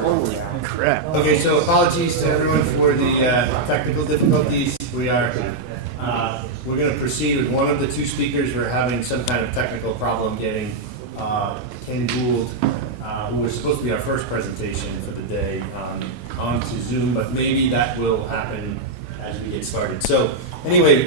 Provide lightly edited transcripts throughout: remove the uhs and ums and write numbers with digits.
Holy crap. Okay, so apologies to everyone for the technical difficulties. We're going to proceed with one of the two speakers. We're having some kind of technical problem getting Ken Gould, who was supposed to be our first presentation for the day, onto Zoom, but maybe that will happen as we get started. So anyway,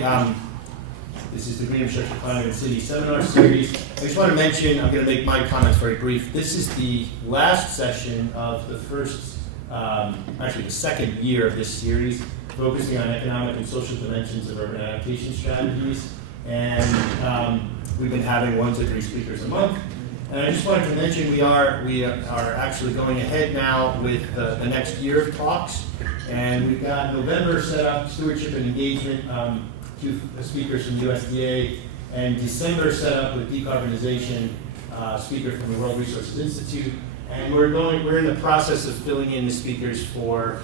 this is the Green Infrastructure Climate and City Seminar Series. I just want to mention, I'm going to make my comments very brief. This is the last session of the first, actually the second year of this series, focusing on economic and social dimensions of urban adaptation strategies. And we've been having 1 to 3 speakers a month. And I just wanted to mention we are actually going ahead now with the next year of talks. And we've got November set up, stewardship and engagement, 2 speakers from USDA, and December set up with decarbonization, speaker from the World Resources Institute. And we're in the process of filling in the speakers for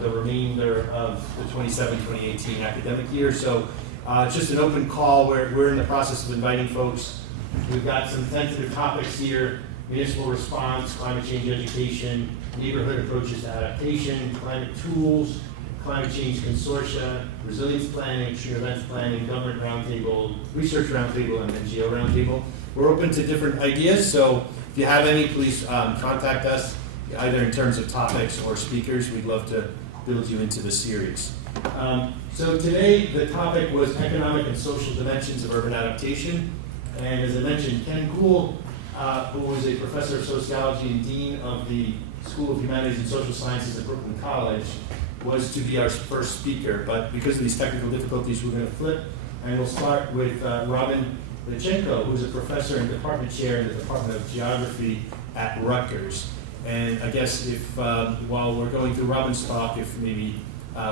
the remainder of the 2018 academic year. So it's just an open call. We're in the process of inviting folks. We've got some tentative topics here: municipal response, climate change education, neighborhood approaches to adaptation, climate tools, climate change consortia, resilience planning, extreme events planning, government roundtable, research roundtable, and then geo roundtable. We're open to different ideas, so if you have any, please contact us, either in terms of topics or speakers. We'd love to build you into the series. So today, the topic was economic and social dimensions of urban adaptation. And as I mentioned, Ken Gould, who was a professor of sociology and dean of the School of Humanities and Social Sciences at Brooklyn College, was to be our first speaker. But because of these technical difficulties, we're going to flip. And we'll start with Robin Leichenko, who's a professor and department chair in the Department of Geography at Rutgers. And I guess if, while we're going through Robin's talk, if maybe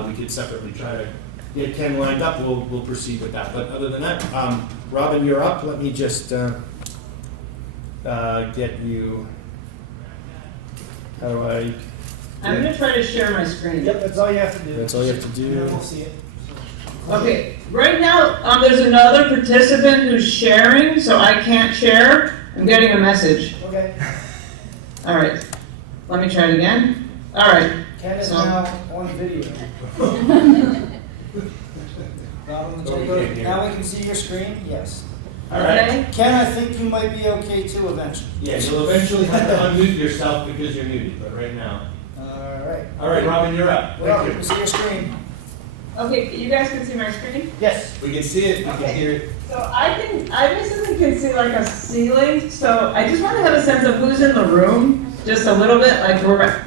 we could separately try to get Ken lined up, we'll proceed with that. But other than that, Robin, you're up. Let me just get you. How do I? I'm going to try to share my screen. Yep, that's all you have to do. That's all you have to do. And then we'll see it. Okay, right now there's another participant who's sharing, so I can't share. I'm getting a message. Okay. All right, let me try it again. All right. Ken is now on video. Robin, now we can see your screen? Yes. All right. Okay. Ken, I think you might be okay too eventually. Yeah, you'll eventually have to unmute yourself because you're muted, but right now. All right, Robin, you're up. Well, Thank we you. see your screen. Okay, you guys can see my screen? Yes, we can see it, we can hear it. So I basically can see like a ceiling, so I just want to have a sense of who's in the room, just a little bit, like,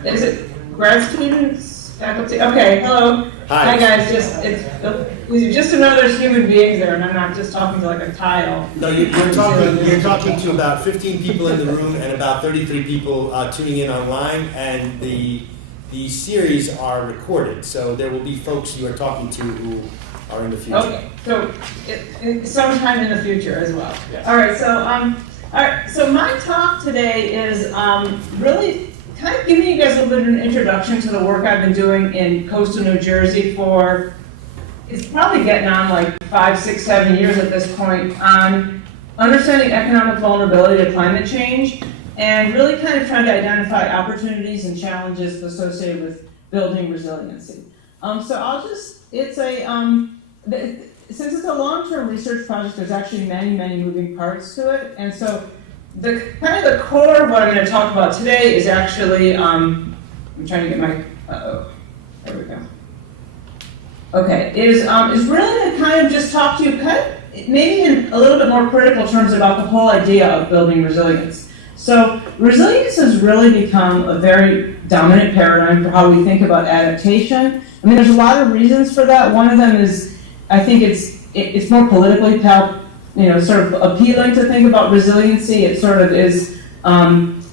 is it grad students, faculty? Okay, hello. Hi. Guys, it's just to know there's human beings there, and I'm not just talking to like a tile. No, you're talking to about 15 people in the room and about 33 people tuning in online, and the series are recorded, so there will be folks you are talking to who are in the future. Okay, so sometime in the future as well. Yes. All right, so my talk today is really kind of giving you guys a little bit of an introduction to the work I've been doing in coastal New Jersey for, it's probably getting on like 5, 6, 7 years at this point, on understanding economic vulnerability to climate change, and really kind of trying to identify opportunities and challenges associated with building resiliency. Since it's a long-term research project, there's actually many, many moving parts to it, and so the kind of the core of what I'm going to talk about today is actually, I'm trying to get my, there we go. Okay, is really to kind of just talk to you maybe in a little bit more critical terms about the whole idea of building resilience. So resilience has really become a very dominant paradigm for how we think about adaptation. I mean, there's a lot of reasons for that. One of them is, I think it's more politically sort of appealing to think about resiliency. It sort of is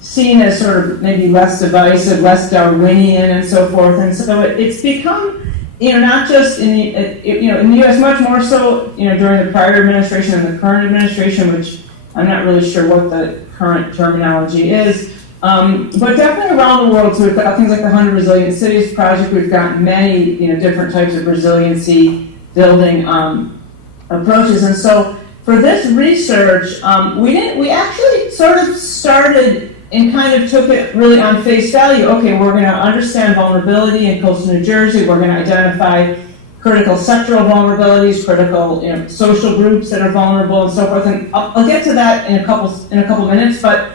seen as sort of maybe less divisive, less Darwinian, and so forth. And so it's become, not just in the U.S., much more so, during the prior administration and the current administration, which I'm not really sure what the current terminology is, but definitely around the world. So we've got things like the 100 Resilient Cities Project. We've got many, different types of resiliency building approaches. And so for this research, we actually sort of started and kind of took it really on face value. Okay, we're going to understand vulnerability in coastal New Jersey. We're going to identify critical sectoral vulnerabilities, critical social groups that are vulnerable, and so forth. And I'll get to that in a couple minutes. But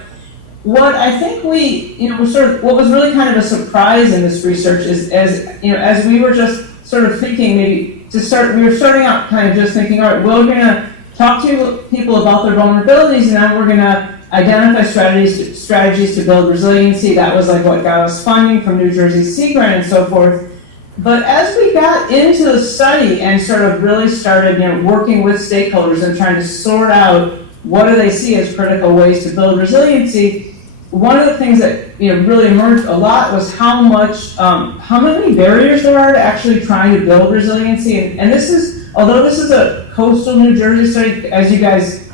what I think what was really kind of a surprise in this research is, as we were just sort of thinking, we were starting out kind of just thinking, all right, we're going to talk to people about their vulnerabilities, and then we're going to identify strategies to build resiliency. That was like what got us funding from New Jersey Sea Grant and so forth. But as we got into the study and sort of really started, working with stakeholders and trying to sort out what do they see as critical ways to build resiliency, one of the things that really emerged a lot was how many barriers there are to actually trying to build resiliency. And this is, although this is a coastal New Jersey study, as you guys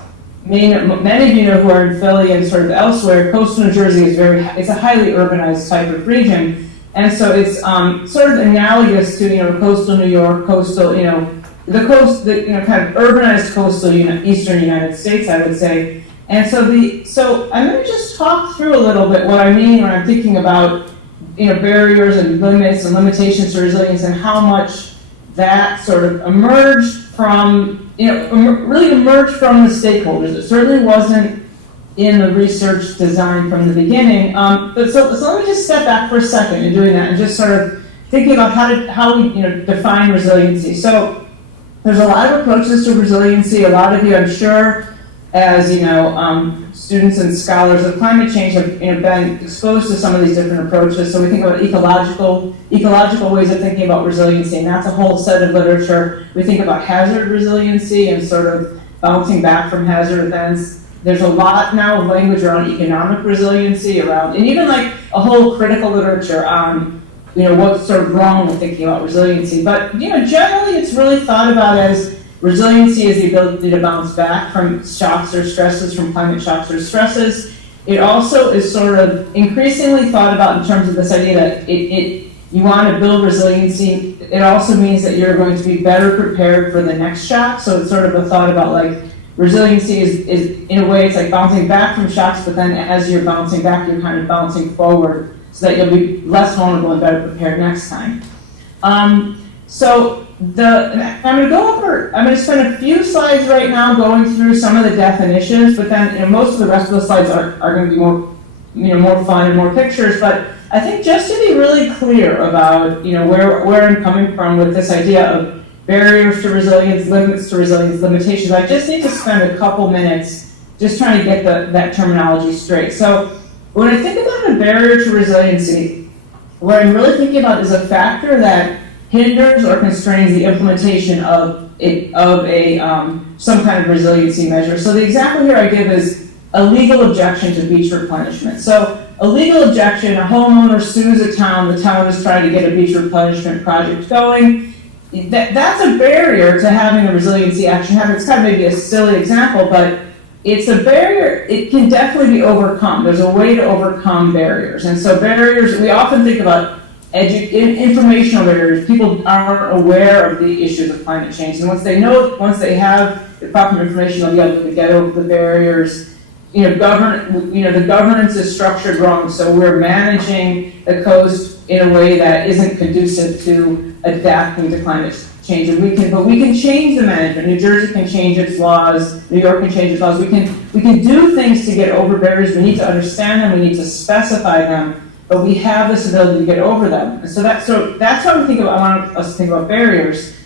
many of you know who are in Philly and sort of elsewhere, coastal New Jersey it's a highly urbanized type of region. And so it's sort of analogous to coastal New York, coastal kind of urbanized coastal eastern United States, I would say. And so I'm going to just talk through a little bit what I mean when I'm thinking about barriers and limits and limitations to resilience, and how much that sort of emerged from really emerged from the stakeholders. It certainly wasn't in the research design from the beginning. But so let me just step back for a second in doing that and just sort of thinking about how we define resiliency. So there's a lot of approaches to resiliency. A lot of you, I'm sure, as students and scholars of climate change have been exposed to some of these different approaches. So we think about ecological ways of thinking about resiliency, and that's a whole set of literature. We think about hazard resiliency and sort of bouncing back from hazard events. There's a lot now of language around economic resiliency, and even like a whole critical literature on what's sort of wrong with thinking about resiliency. But generally it's really thought about as resiliency is the ability to bounce back from shocks or stresses, from climate shocks or stresses. It also is sort of increasingly thought about in terms of this idea that you want to build resiliency. It also means that you're going to be better prepared for the next shock. So it's sort of a thought about like resiliency is in a way, it's like bouncing back from shocks, but then as you're bouncing back, you're kind of bouncing forward so that you'll be less vulnerable and better prepared next time. I'm going to spend a few slides right now going through some of the definitions, but then most of the rest of the slides are going to be more fun and more pictures. But I think just to be really clear about where I'm coming from with this idea of barriers to resilience, limits to resilience, limitations, I just need to spend a couple minutes just trying to get that terminology straight. So when I think about a barrier to resiliency, what I'm really thinking about is a factor that hinders or constrains the implementation of some kind of resiliency measure. So the example here I give is a legal objection to beach replenishment. So a legal objection, a homeowner sues a town, the town is trying to get a beach replenishment project going. That's a barrier to having a resiliency action happen. It's kind of maybe a silly example, but it's a barrier. It can definitely be overcome. There's a way to overcome barriers. And so barriers, we often think about informational barriers. People aren't aware of the issues of climate change. And once they have the proper information, they'll be able to get over the barriers. The governance is structured wrong, so we're managing the coast in a way that isn't conducive to adapting to climate change. And we can change the management. New Jersey can change its laws. New York can change its laws. We can do things to get over barriers. We need to understand them. We need to specify them. But we have this ability to get over them. And so that's how we think about. I want us to think about barriers.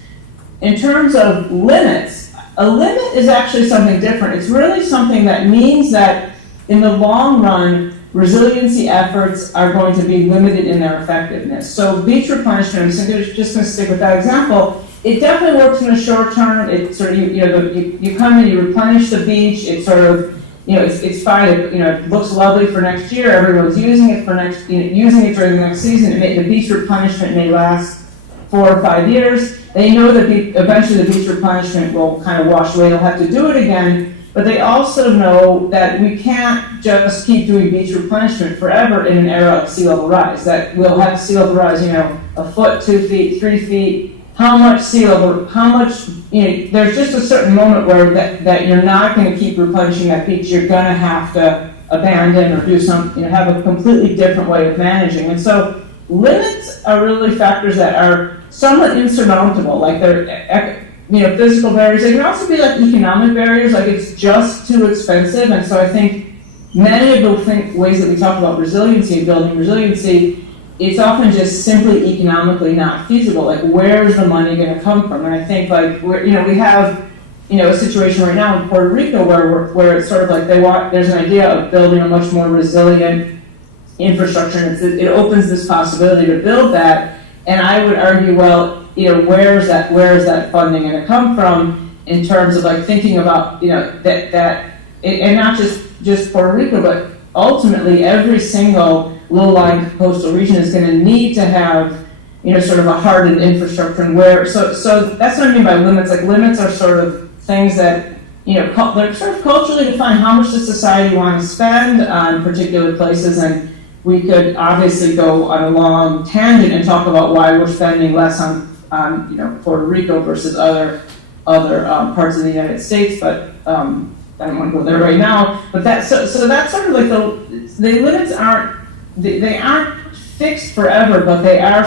In terms of limits, a limit is actually something different. It's really something that means that in the long run, resiliency efforts are going to be limited in their effectiveness. So beach replenishment, I'm just going to stick with that example. It definitely works in the short term. It sort of you come in, you replenish the beach. It sort of it's fine. It looks lovely for next year. Everyone's using it using it during the next season. The beach replenishment may last 4 or 5 years. They know that eventually the beach replenishment will kind of wash away. They'll have to do it again. But they also know that we can't just keep doing beach replenishment forever in an era of sea level rise. That we'll have sea level rise, a foot, 2 feet, 3 feet how much sea level, there's just a certain moment where that you're not going to keep replenishing that beach. You're going to have to abandon or do something, have a completely different way of managing. And so limits are really factors that are somewhat insurmountable, like they're, physical barriers. They can also be like economic barriers, like it's just too expensive. And so I think many of the ways that we talk about resiliency and building resiliency, it's often just simply economically not feasible. Like, where's the money going to come from? And I think, like, we have, a situation right now in Puerto Rico where it's sort of like there's an idea of building a much more resilient infrastructure, and it opens this possibility to build that. And I would argue, well, where is that funding going to come from in terms of like thinking about, and not just Puerto Rico, but ultimately every single low-lying coastal region is going to need to have, sort of a hardened infrastructure. And so that's what I mean by limits. Like, limits are sort of things that, they're sort of culturally defined. How much does society want to spend on particular places? And we could obviously go on a long tangent and talk about why we're spending less on Puerto Rico versus other parts of the United States, but I don't want to go there right now. But that's that's sort of like the limits aren't fixed forever, but they are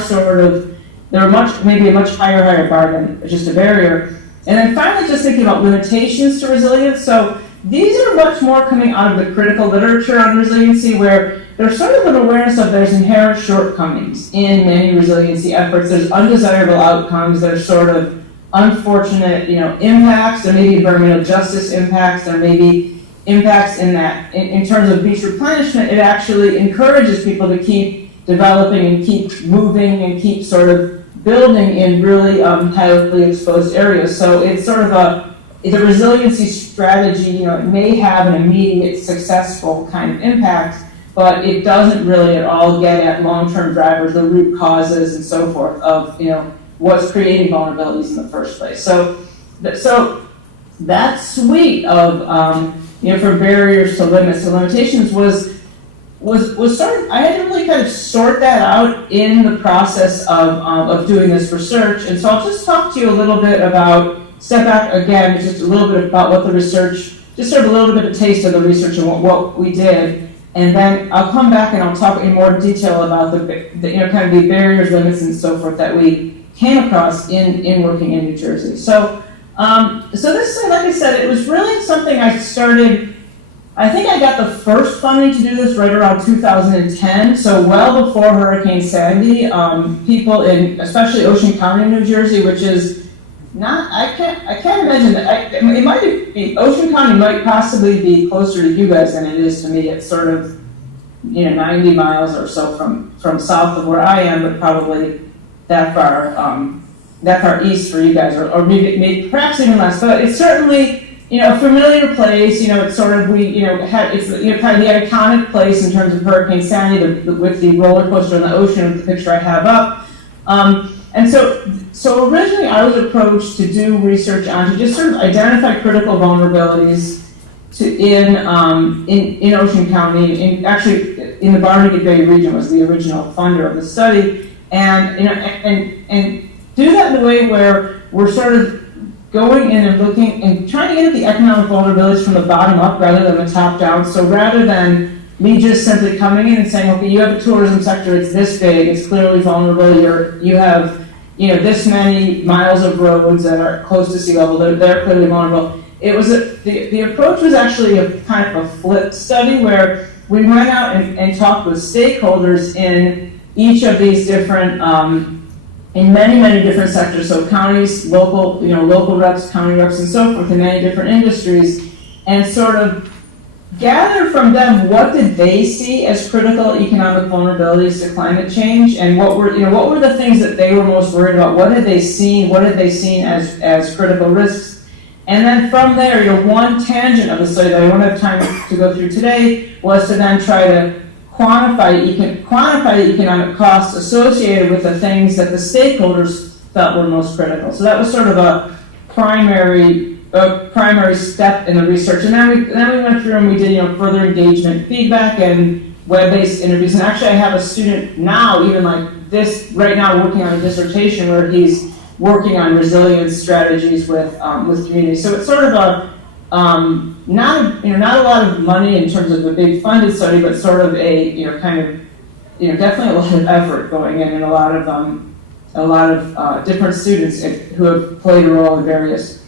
maybe a much higher bar than just a barrier. And then finally, just thinking about limitations to resilience. So these are much more coming out of the critical literature on resiliency, where there's sort of an awareness of there's inherent shortcomings in many resiliency efforts. There's undesirable outcomes. There's sort of unfortunate, impacts. There may be environmental justice impacts. There may be impacts in terms of beach replenishment. It actually encourages people to keep developing and keep moving and keep sort of building in really highly exposed areas. So it's sort of the resiliency strategy, it may have an immediate successful kind of impact, but it doesn't really at all get at long-term drivers, the root causes and so forth of, what's creating vulnerabilities in the first place. So that suite of, from barriers to limits to limitations was sort of, I had to really kind of sort that out in the process of doing this research. And so I'll just talk to you a little bit about, step back again, just a little bit about what the research, just sort of a little bit of taste of the research and what we did. And then I'll come back and I'll talk in more detail about the kind of the barriers, limits, and so forth that we came across in working in New Jersey. So this, like I said, it was really something I started, I think I got the first funding to do this right around 2010, so well before Hurricane Sandy. People in, especially Ocean County, New Jersey, which is not, I can't imagine that, it might be, Ocean County might possibly be closer to you guys than it is to me. It's sort of, 90 miles or so from south of where I am, but probably that far east for you guys, or maybe perhaps even less, but it's certainly, a familiar place. It's sort of, it's kind of the iconic place in terms of Hurricane Sandy, with the roller coaster in the ocean, with the picture I have up. And so originally I was approached to do research on, to just sort of identify critical vulnerabilities in Ocean County, actually in the Barnegat Bay region was the original funder of the study, and do that in a way where we're sort of going in and looking and trying to get at the economic vulnerabilities from the bottom up rather than the top down. So rather than me just simply coming in and saying, okay, you have a tourism sector, it's this big, it's clearly vulnerable, you have this many miles of roads that are close to sea level, they're clearly vulnerable. It was the approach was actually a kind of a flip study where we went out and talked with stakeholders in each of these different in many, many different sectors, so counties, local reps, county reps, and so forth, in many different industries, and sort of gather from them what did they see as critical economic vulnerabilities to climate change, and what were the things that they were most worried about. What had they seen as critical risks? And then from there, one tangent of the study that I don't have time to go through today was to then try to quantify the economic costs associated with the things that the stakeholders felt were most critical. So that was sort of a primary step in the research. And then we went through and we did further engagement feedback and web-based interviews. And actually I have a student now, even like this, right now working on a dissertation where he's working on resilience strategies with communities. So it's sort of a not a lot of money in terms of a big funded study, but sort of a definitely a lot of effort going in, and a lot of different students who have played a role at various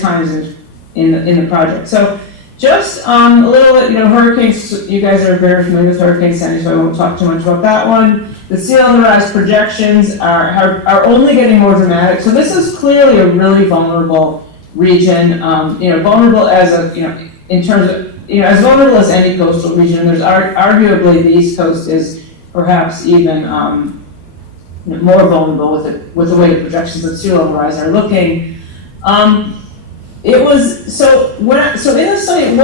times in the project. So just a little bit, hurricanes. You guys are very familiar with Hurricane Sandy, so I won't talk too much about that one. The sea level rise projections are only getting more dramatic. So this is clearly a really vulnerable region. Vulnerable as in terms of as vulnerable as any coastal region. There's arguably the East Coast is perhaps even more vulnerable with the way the projections of sea level rise are looking. It was so in the study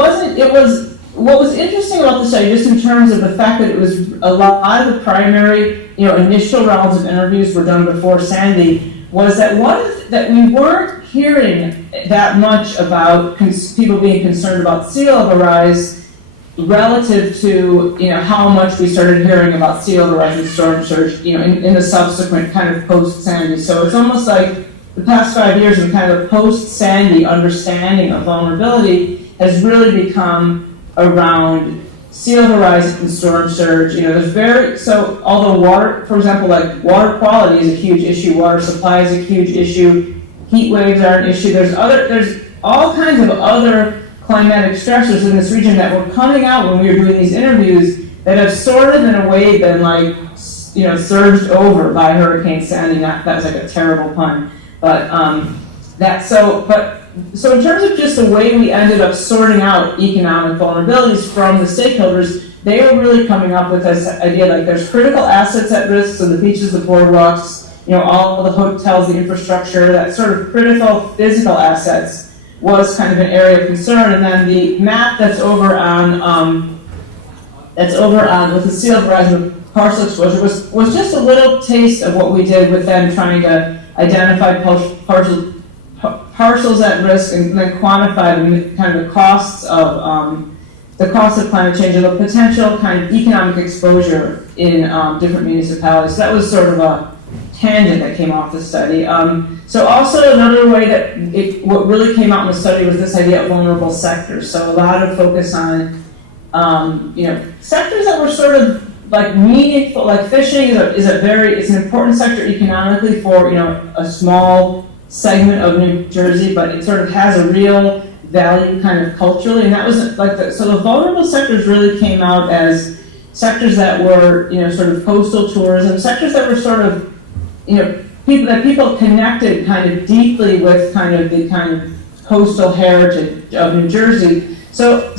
what was interesting about the study, just in terms of the fact that it was a lot of the primary initial rounds of interviews were done before Sandy, was that that we weren't hearing that much about people being concerned about sea level rise relative to how much we started hearing about sea level rise and storm surge in the subsequent kind of post Sandy. So it's almost like the past 5 years of kind of post-Sandy understanding of vulnerability has really become around sea level rise and storm surge. Although water, for example, like water quality is a huge issue, water supply is a huge issue, heat waves are an issue. There's all kinds of other climatic stressors in this region that were coming out when we were doing these interviews that have sort of in a way been surged over by Hurricane Sandy. That was like a terrible pun. But so in terms of just the way we ended up sorting out economic vulnerabilities from the stakeholders, they were really coming up with this idea like there's critical assets at risk, so the beaches, the boardwalks, all of the hotels, the infrastructure, that sort of critical physical assets was kind of an area of concern. And then the map that's over on with the sea level rise and parcel exposure was just a little taste of what we did with them trying to identify parcels at risk and then quantify the costs of climate change and the potential kind of economic exposure in different municipalities. So that was sort of a tangent that came off the study. So also another way that what really came out in the study was this idea of vulnerable sectors. So a lot of focus on sectors that were sort of like meaningful, like fishing it's an important sector economically for a small segment of New Jersey, but it sort of has a real value kind of culturally, and that was so the vulnerable sectors really came out as sectors that were sort of coastal tourism, sectors that were sort of people connected kind of deeply with kind of the kind of coastal heritage of New Jersey. So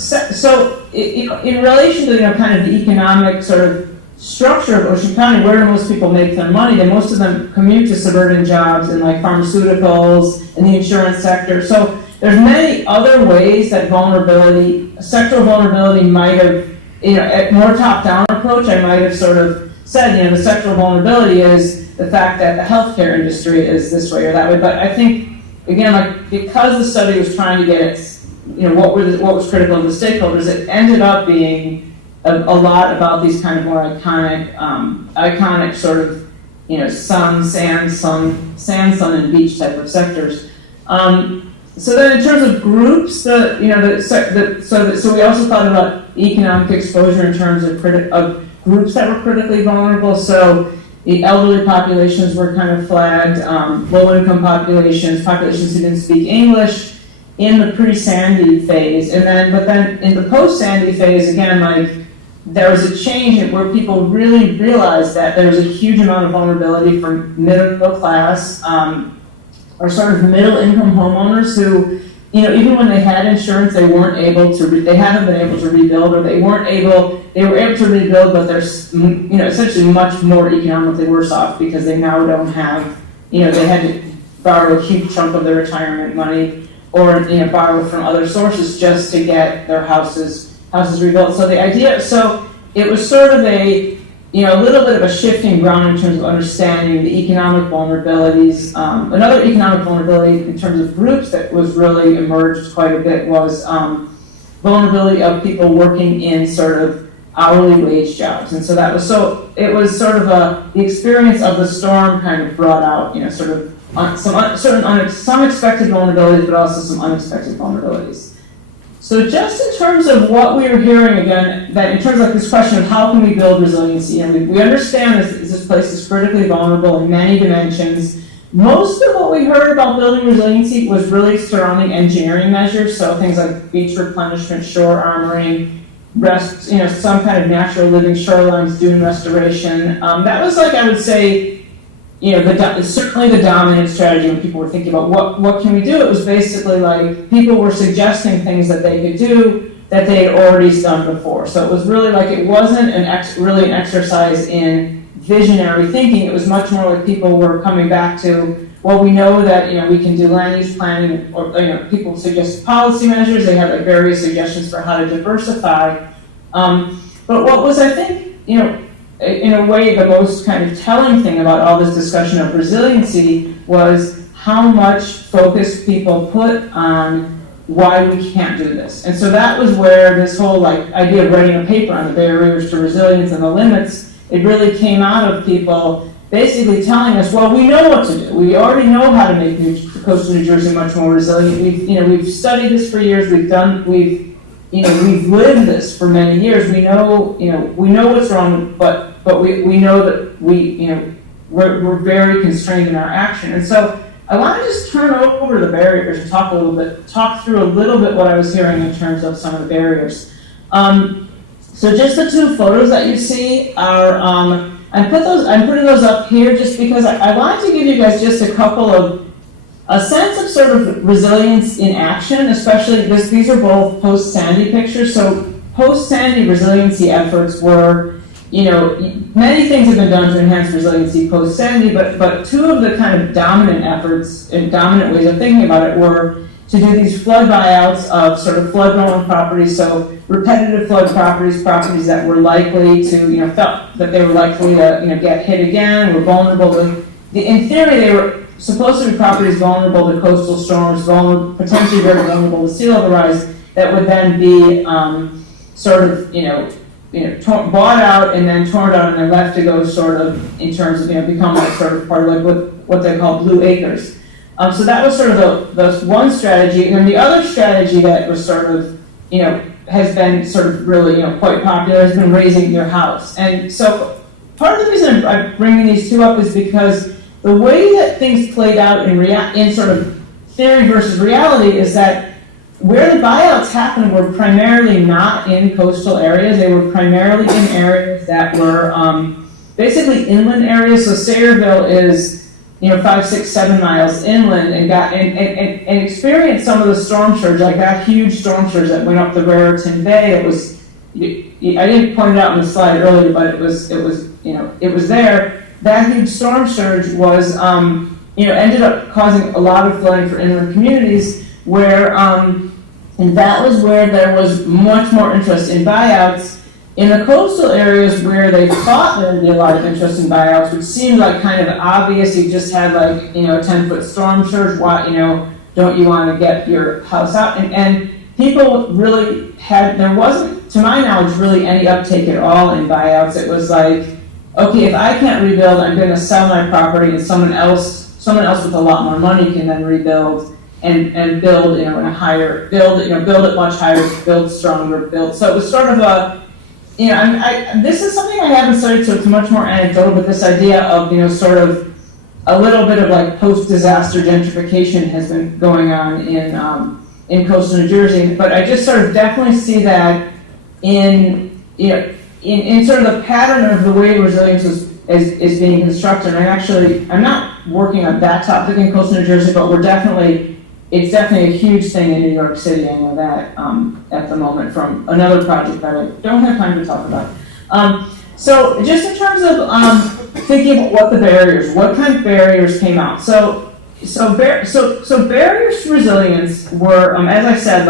in relation to kind of the economic sort of structure of Ocean County, where do most people make their money? Then most of them commute to suburban jobs in like pharmaceuticals and the insurance sector. So there's many other ways that sectoral vulnerability might have, at more top-down approach, I might have sort of said, the sectoral vulnerability is the fact that the healthcare industry is this way or that way. But I think, again, because the study was trying to get at, what was critical to the stakeholders, it ended up being a lot about these kind of more iconic sort of, sand, sun, and beach type of sectors. So then, in terms of groups, so we also thought about economic exposure in terms of groups that were critically vulnerable. So the elderly populations were kind of flagged, low-income populations who didn't speak English in the pre-Sandy phase, but then in the post-Sandy phase, again, there was a change where people really realized that there was a huge amount of vulnerability for middle class or sort of middle income homeowners who, even when they had insurance, they haven't been able to rebuild, or they were able to rebuild, but they're, essentially much more economically worse off because they now don't have, they had to borrow a huge chunk of their retirement money or, borrow from other sources just to get their houses rebuilt. So it was sort of a little bit of a shifting ground in terms of understanding the economic vulnerabilities. Another economic vulnerability in terms of groups that was really emerged quite a bit was vulnerability of people working in sort of hourly wage jobs. And so it was sort of the experience of the storm kind of brought out, sort of some expected vulnerabilities, but also some unexpected vulnerabilities. So just in terms of what we were hearing again, that in terms of this question of how can we build resiliency, and we understand this place is critically vulnerable in many dimensions. Most of what we heard about building resiliency was really surrounding engineering measures, so things like beach replenishment, shore armoring, some kind of natural living shorelines, dune restoration. That was like, I would say, certainly the dominant strategy when people were thinking about what can we do. It was basically like people were suggesting things that they could do that they had already done before. So it was really like it wasn't really an exercise in visionary thinking. It was much more like people were coming back to, well, we know that we can do land use planning, or people suggest policy measures. They had like various suggestions for how to diversify. But what was, I think, in a way, the most kind of telling thing about all this discussion of resiliency was how much focus people put on why we can't do this. And so that was where this whole idea of writing a paper on the barriers to resilience and the limits, it really came out of people basically telling us, well, we know what to do. We already know how to make coastal New Jersey much more resilient. We've studied this for years. We've lived this for many years. We know what's wrong, but we know that we're very constrained in our action. And so I want to just turn over the barriers and talk through a little bit what I was hearing in terms of some of the barriers. So just the two photos that you see are, I'm putting those up here just because I wanted to give you guys just a sense of sort of resilience in action, especially these are both post-Sandy pictures. So post-Sandy resiliency efforts were, many things have been done to enhance resiliency post-Sandy, but two of the kind of dominant efforts and dominant ways of thinking about it were to do these flood buyouts of sort of flood-prone properties, so repetitive flood properties that were likely to, felt that they were likely to, get hit again, were vulnerable to, in theory, they were supposed to be properties vulnerable to coastal storms, potentially very vulnerable to sea level rise, that would then be bought out and then torn down and then left to go sort of in terms of, become like sort of part of like what they call blue acres. So that was sort of the one strategy. And then the other strategy that was sort of, has been sort of really, quite popular has been raising your house. And so part of the reason I'm bringing these two up is because the way that things played out in sort of theory versus reality is that where the buyouts happened were primarily not in coastal areas. They were primarily in areas that were basically inland areas. So Sayreville is 5, 6, 7 miles inland and experienced some of the storm surge, like that huge storm surge that went up the Raritan Bay. It was, I didn't point it out in the slide earlier, but it was there. That huge storm surge was, ended up causing a lot of flooding for inland communities where, and that was where there was much more interest in buyouts. In the coastal areas where they thought there would be a lot of interest in buyouts, which seemed like kind of obvious, you just had like, a 10-foot storm surge, why, don't you want to get your house out? And people really there wasn't, to my knowledge, really any uptake at all in buyouts. It was like, okay, if I can't rebuild, I'm going to sell my property, and someone else with a lot more money can then rebuild and build, in a higher, build it much higher, build stronger, build. So it was sort of a, this is something I haven't studied, so it's much more anecdotal, but this idea of, sort of a little bit of like post-disaster gentrification has been going on in coastal New Jersey. But I just sort of definitely see that in sort of the pattern of the way resilience is being constructed. And I'm not working on that topic in coastal New Jersey, but it's definitely a huge thing in New York City. I know that at the moment from another project that I don't have time to talk about. So just in terms of thinking about what kind of barriers came out. So barriers to resilience were, as I said,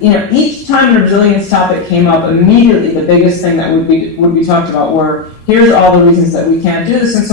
each time the resilience topic came up, immediately the biggest thing that would be talked about were, here's all the reasons that we can't do this. And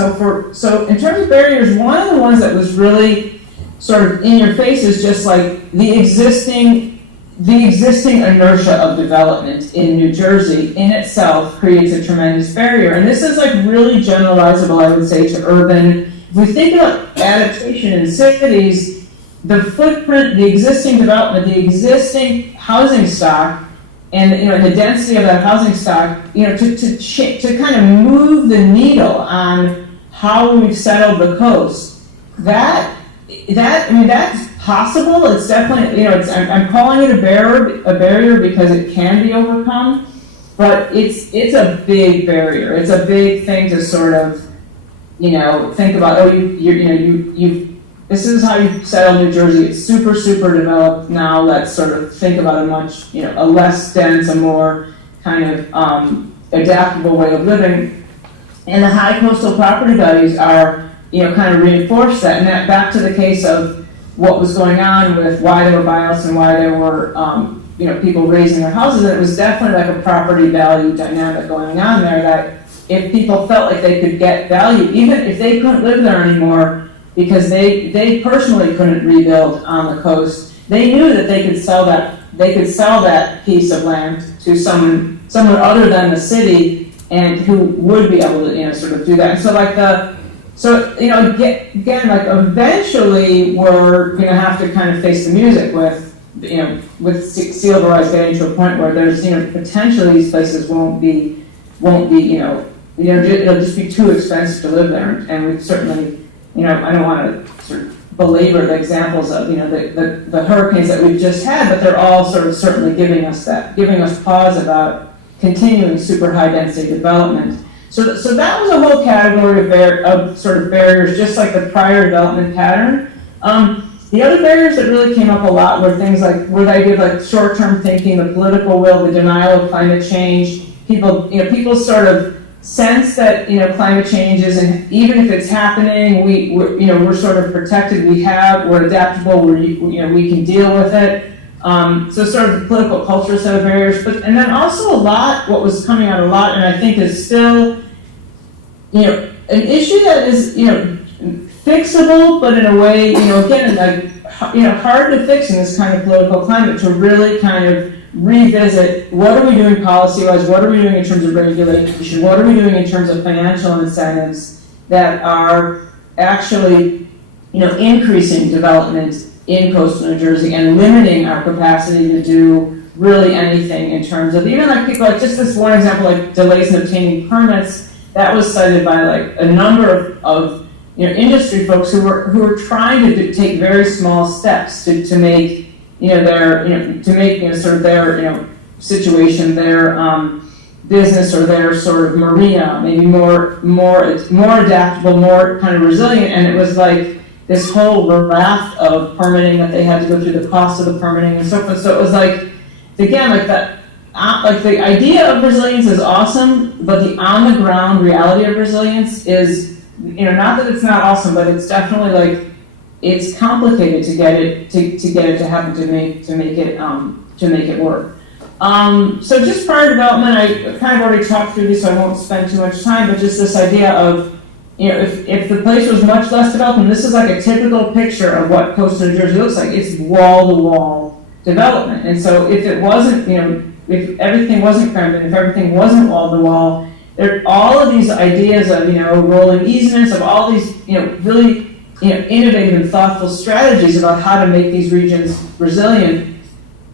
so in terms of barriers, one of the ones that was really sort of in your face is just like the existing the existing inertia of development in New Jersey in itself creates a tremendous barrier. And this is like really generalizable, I would say, to urban. If we think about adaptation in cities, the footprint, the existing development, the existing housing stock, and the density of that housing stock, to kind of move the needle on how we've settled the coast. That's possible. It's definitely, I'm calling it a barrier because it can be overcome, but it's a big barrier. It's a big thing to sort of, think about. This is how you settle New Jersey. It's super, super developed now. Let's sort of think about a less dense, a more kind of adaptable way of living. And the high coastal property values are, kind of reinforce that. And that back to the case of what was going on with why there were buyouts and why there were, people raising their houses. And it was definitely like a property value dynamic going on there that if people felt like they could get value, even if they couldn't live there anymore, because they personally couldn't rebuild on the coast, they knew that they could sell that piece of land to someone other than the city, and who would be able to sort of do that. And so again, like eventually we're going to have to kind of face the music with sea level rise getting to a point where there's potentially these places won't be it'll just be too expensive to live there, and we certainly. I don't want to sort of belabor the examples of, the hurricanes that we've just had, but they're all sort of certainly giving us pause about continuing super high density development. So that was a whole category of sort of barriers, just like the prior development pattern. The other barriers that really came up a lot were things like, where the idea of like short-term thinking, the political will, the denial of climate change. People sort of sense that climate change is, and even if it's happening, we're sort of protected. We're adaptable. We can deal with it. So sort of the political culture set of barriers, and then also what was coming out a lot, and I think is still an issue that is fixable, but in a way again like hard to fix in this kind of political climate, to really kind of revisit what are we doing policy-wise, what are we doing in terms of regulation, what are we doing in terms of financial incentives that are actually increasing development in coastal New Jersey and limiting our capacity to do really anything in terms of even like people, like just this one example, like delays in obtaining permits, that was cited by like a number of industry folks who were trying to take very small steps to make sort of their situation, their business or their sort of marina maybe more adaptable, more kind of resilient. And it was like this whole raft of permitting that they had to go through, the cost of the permitting and so forth. So it was like, again, like that, like the idea of resilience is awesome, but the on the ground reality of resilience is, not that it's not awesome, but it's definitely like, it's complicated to get it to happen, to make it work. So just prior development, I kind of already talked through this, so I won't spend too much time. But just this idea of if the place was much less developed, and this is like a typical picture of what coastal New Jersey looks like. It's wall to wall development, and so if it wasn't, if everything wasn't crammed in, if everything wasn't wall to wall, there all of these ideas of rolling easements, of all these really innovative and thoughtful strategies about how to make these regions resilient,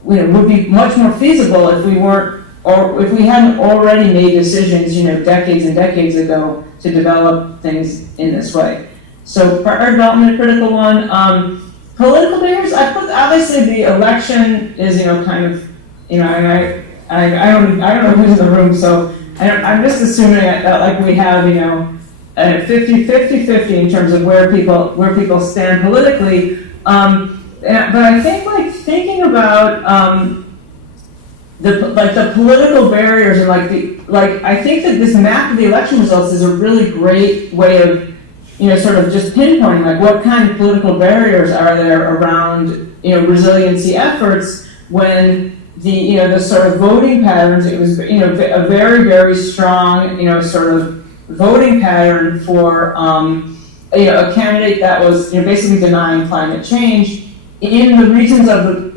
would be much more feasible if we weren't, or if we hadn't already made decisions, decades and decades ago to develop things in this way. So partner development, a critical one. Political barriers, I put, obviously the election is, kind of, I don't know who's in the room, so I'm just assuming that like we have, 50 in terms of where people stand politically. But I think like thinking about the political barriers and I think that this map of the election results is a really great way of sort of just pinpointing like what kind of political barriers are there around resiliency efforts when the sort of voting patterns. It was a very, very strong sort of voting pattern for a candidate that was basically denying climate change, in the regions of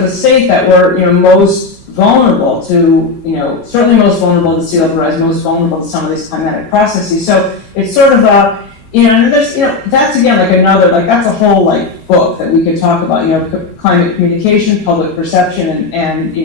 the state that were, most vulnerable to, certainly most vulnerable to sea level rise, most vulnerable to some of these climatic processes. So it's sort of a, and there's, that's again like another, like that's a whole like book that we could talk about, climate communication, public perception, and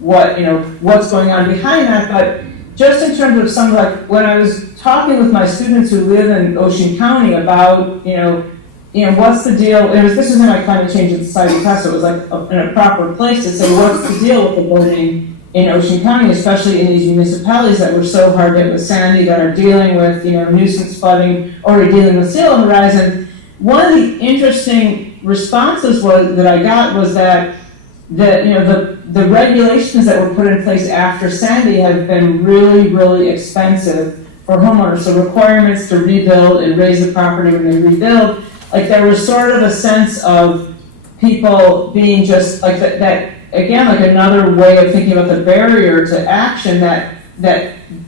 what's going on behind that. But just in terms of some, like when I was talking with my students who live in Ocean County about, what's the deal? This was in my climate change and society class, so it was like in a proper place to say, what's the deal with the voting in Ocean County, especially in these municipalities that were so hard hit with Sandy, that are dealing with, nuisance flooding, or dealing with sea level rise. And one of the interesting responses that I got was that the regulations that were put in place after Sandy have been really, really expensive for homeowners. So requirements to rebuild and raise the property when they rebuild, like there was sort of a sense of people being just like that again, like another way of thinking about the barrier to action, that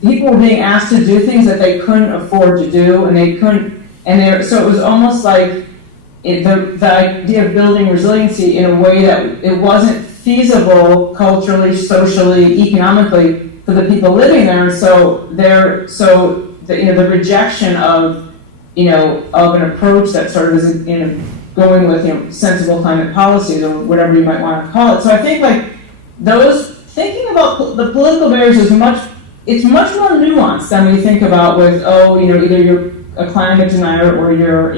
people were being asked to do things that they couldn't afford to do, and they couldn't, so it was almost like the idea of building resiliency in a way that it wasn't feasible culturally, socially, economically for the people living there. And so the rejection of an approach that sort of is going with sensible climate policies, or whatever you might want to call it. So I think like thinking about the political barriers is much more nuanced than we think about with either you're a climate denier or you're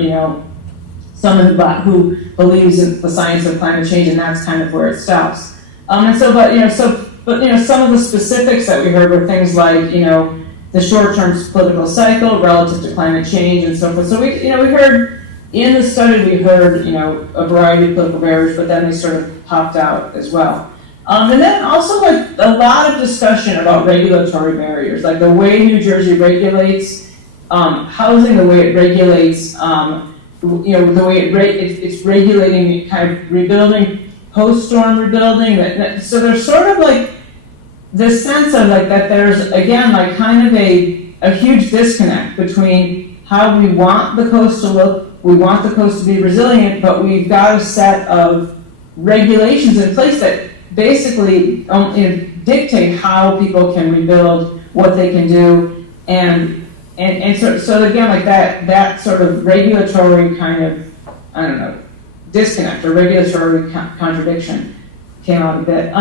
someone who believes in the science of climate change, and that's kind of where it stops. But some of the specifics that we heard were things like the short-term political cycle relative to climate change and so forth. So we heard. In the study, we heard, a variety of political barriers, but then they sort of popped out as well. And then also, like, a lot of discussion about regulatory barriers, like the way New Jersey regulates housing, the way it regulates, the way it's regulating kind of rebuilding, post-storm rebuilding. So there's sort of like this sense of like that there's, again, like kind of a huge disconnect between how we want the coast to look. We want the coast to be resilient, but we've got a set of regulations in place that basically dictate how people can rebuild, what they can do, and so again, like that sort of regulatory kind of, disconnect or regulatory contradiction came out a bit.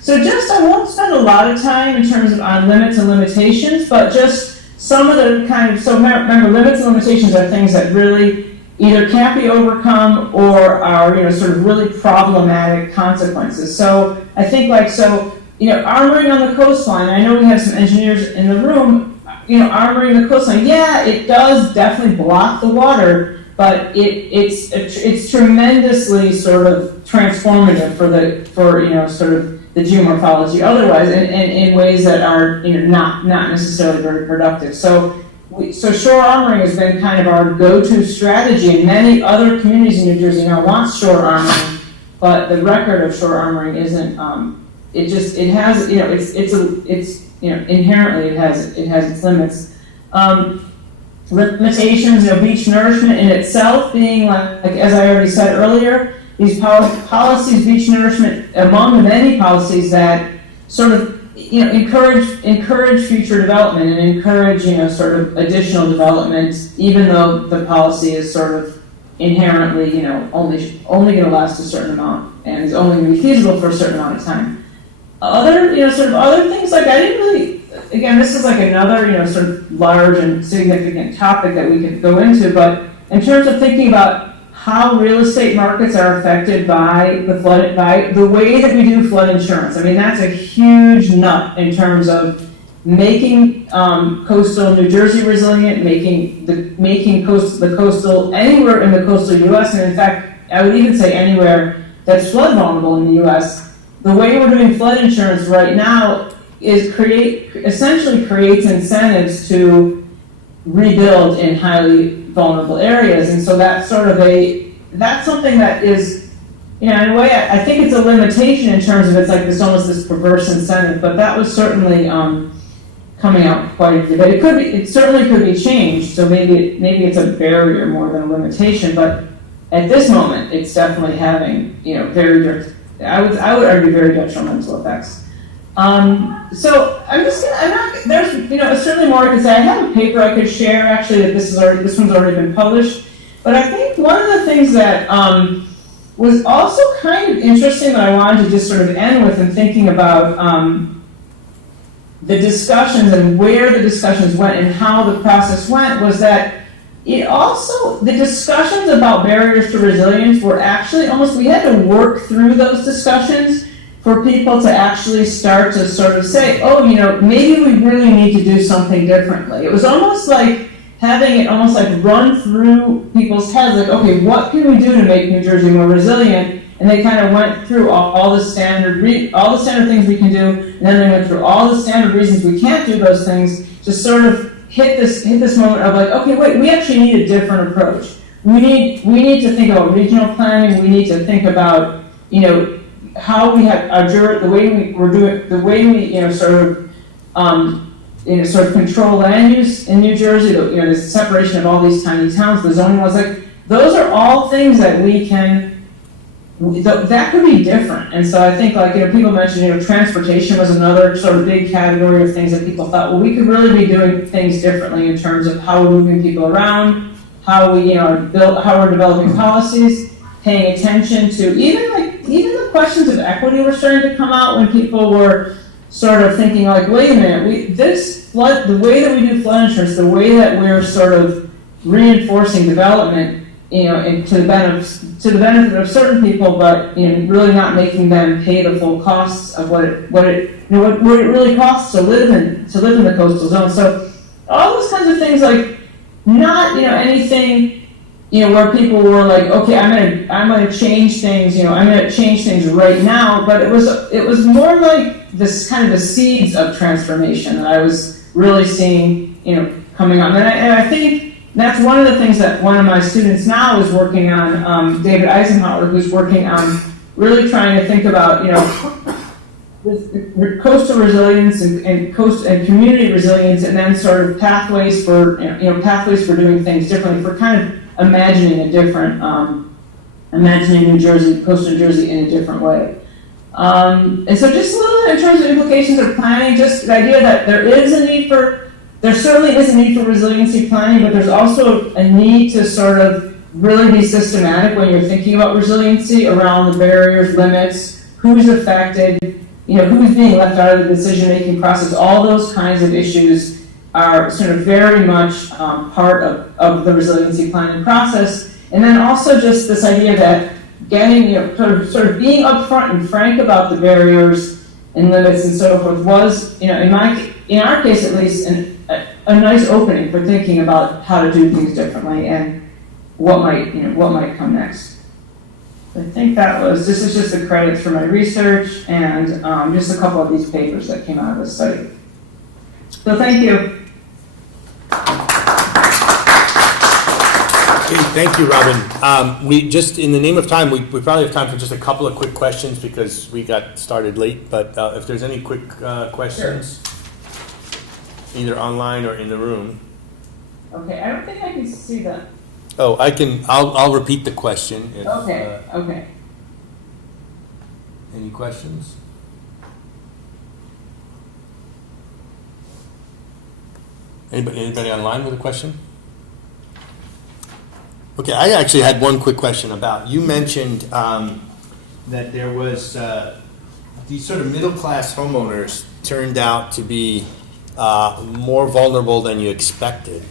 So I won't spend a lot of time in terms of on limits and limitations, but just some of the remember, limits and limitations are things that really either can't be overcome or are, sort of really problematic consequences. So I think armoring on the coastline, I know we have some engineers in the room, armoring the coastline, yeah, it does definitely block the water, but it's tremendously sort of transformative for sort of the geomorphology otherwise, and in ways that are not necessarily very productive. So shore armoring has been kind of our go-to strategy, and many other communities in New Jersey now want shore armoring, but the record of shore armoring isn't. Inherently it has its limits. Limitations, beach nourishment in itself being like as I already said earlier. These policies, beach nourishment, among the many policies that sort of, encourage future development and encourage, sort of additional development, even though the policy is sort of inherently, only going to last a certain amount and is only going to be feasible for a certain amount of time. Other, sort of other things like I didn't really, again, this is like another, sort of large and significant topic that we could go into, but in terms of thinking about how real estate markets are affected by the way that we do flood insurance. I mean, that's a huge nut in terms of making coastal New Jersey resilient, making the coastal anywhere in the coastal U.S. and in fact, I would even say anywhere that's flood vulnerable in the U.S. The way we're doing flood insurance right now is essentially creates incentives to rebuild in highly vulnerable areas, and so that's sort of that's something that is, in a way, I think it's a limitation in terms of it's like this perverse incentive, but that was certainly coming out quite a bit. But it certainly could be changed, so maybe it's a barrier more than a limitation, but at this moment, it's definitely having, I would argue very detrimental effects. So there's certainly more I could say. I have a paper I could share actually that this one's already been published. But I think one of the things that was also kind of interesting that I wanted to just sort of end with in thinking about the discussions and where the discussions went and how the process went was that the discussions about barriers to resilience were actually we had to work through those discussions for people to actually start to sort of say, maybe we really need to do something differently. It was almost like having it run through people's heads, like, okay, what can we do to make New Jersey more resilient? And they kind of went through all the standard things we can do, and then they went through all the standard reasons we can't do those things to sort of hit this moment of like, okay, wait, we actually need a different approach. We need to think about regional planning. We need to think about, how we have the way we sort of control land use in New Jersey. The separation of all these tiny towns, the zoning laws, those are all things that we can. That could be different. And so I think people mentioned, transportation was another sort of big category of things that people thought, well, we could really be doing things differently in terms of how we're moving people around, how we're developing policies, paying attention to even the questions of equity were starting to come out when people were sort of thinking wait a minute, the way that we do flood insurance, the way that we're sort of reinforcing development, to the benefit of certain people, but really not making them pay the full costs of what it really costs to live in the coastal zone. So all those kinds of things, not anything where people were like, okay, I'm gonna change things, I'm gonna change things right now. But it was more like this kind of the seeds of transformation that I was really seeing coming up, and I think. That's one of the things that one of my students now is working on, David Eisenhower, who's working on really trying to think about, with coastal resilience and community resilience, and then sort of pathways for doing things differently, for kind of imagining a different, imagining coastal New Jersey in a different way. And so just a little bit in terms of implications of planning, just the idea that there certainly is a need for resiliency planning, but there's also a need to sort of really be systematic when you're thinking about resiliency around the barriers, limits, who's affected, who's being left out of the decision-making process. All those kinds of issues are sort of very much part of the resiliency planning process. And then also just this idea that getting, sort of being upfront and frank about the barriers and limits and so forth was, in our case at least, a nice opening for thinking about how to do things differently and what might come next. I think this is just the credits for my research and just a couple of these papers that came out of this study. So thank you. Okay, thank you, Robin. We just, in the name of time, we probably have time for just a couple of quick questions because we got started late, but if there's any quick questions. Sure. Either online or in the room. Okay, I don't think I can see that. Oh, I'll repeat the question. Okay. Any questions? Anybody online with a question? Okay, I actually had one quick question about, you mentioned that there was, these sort of middle-class homeowners turned out to be more vulnerable than you expected.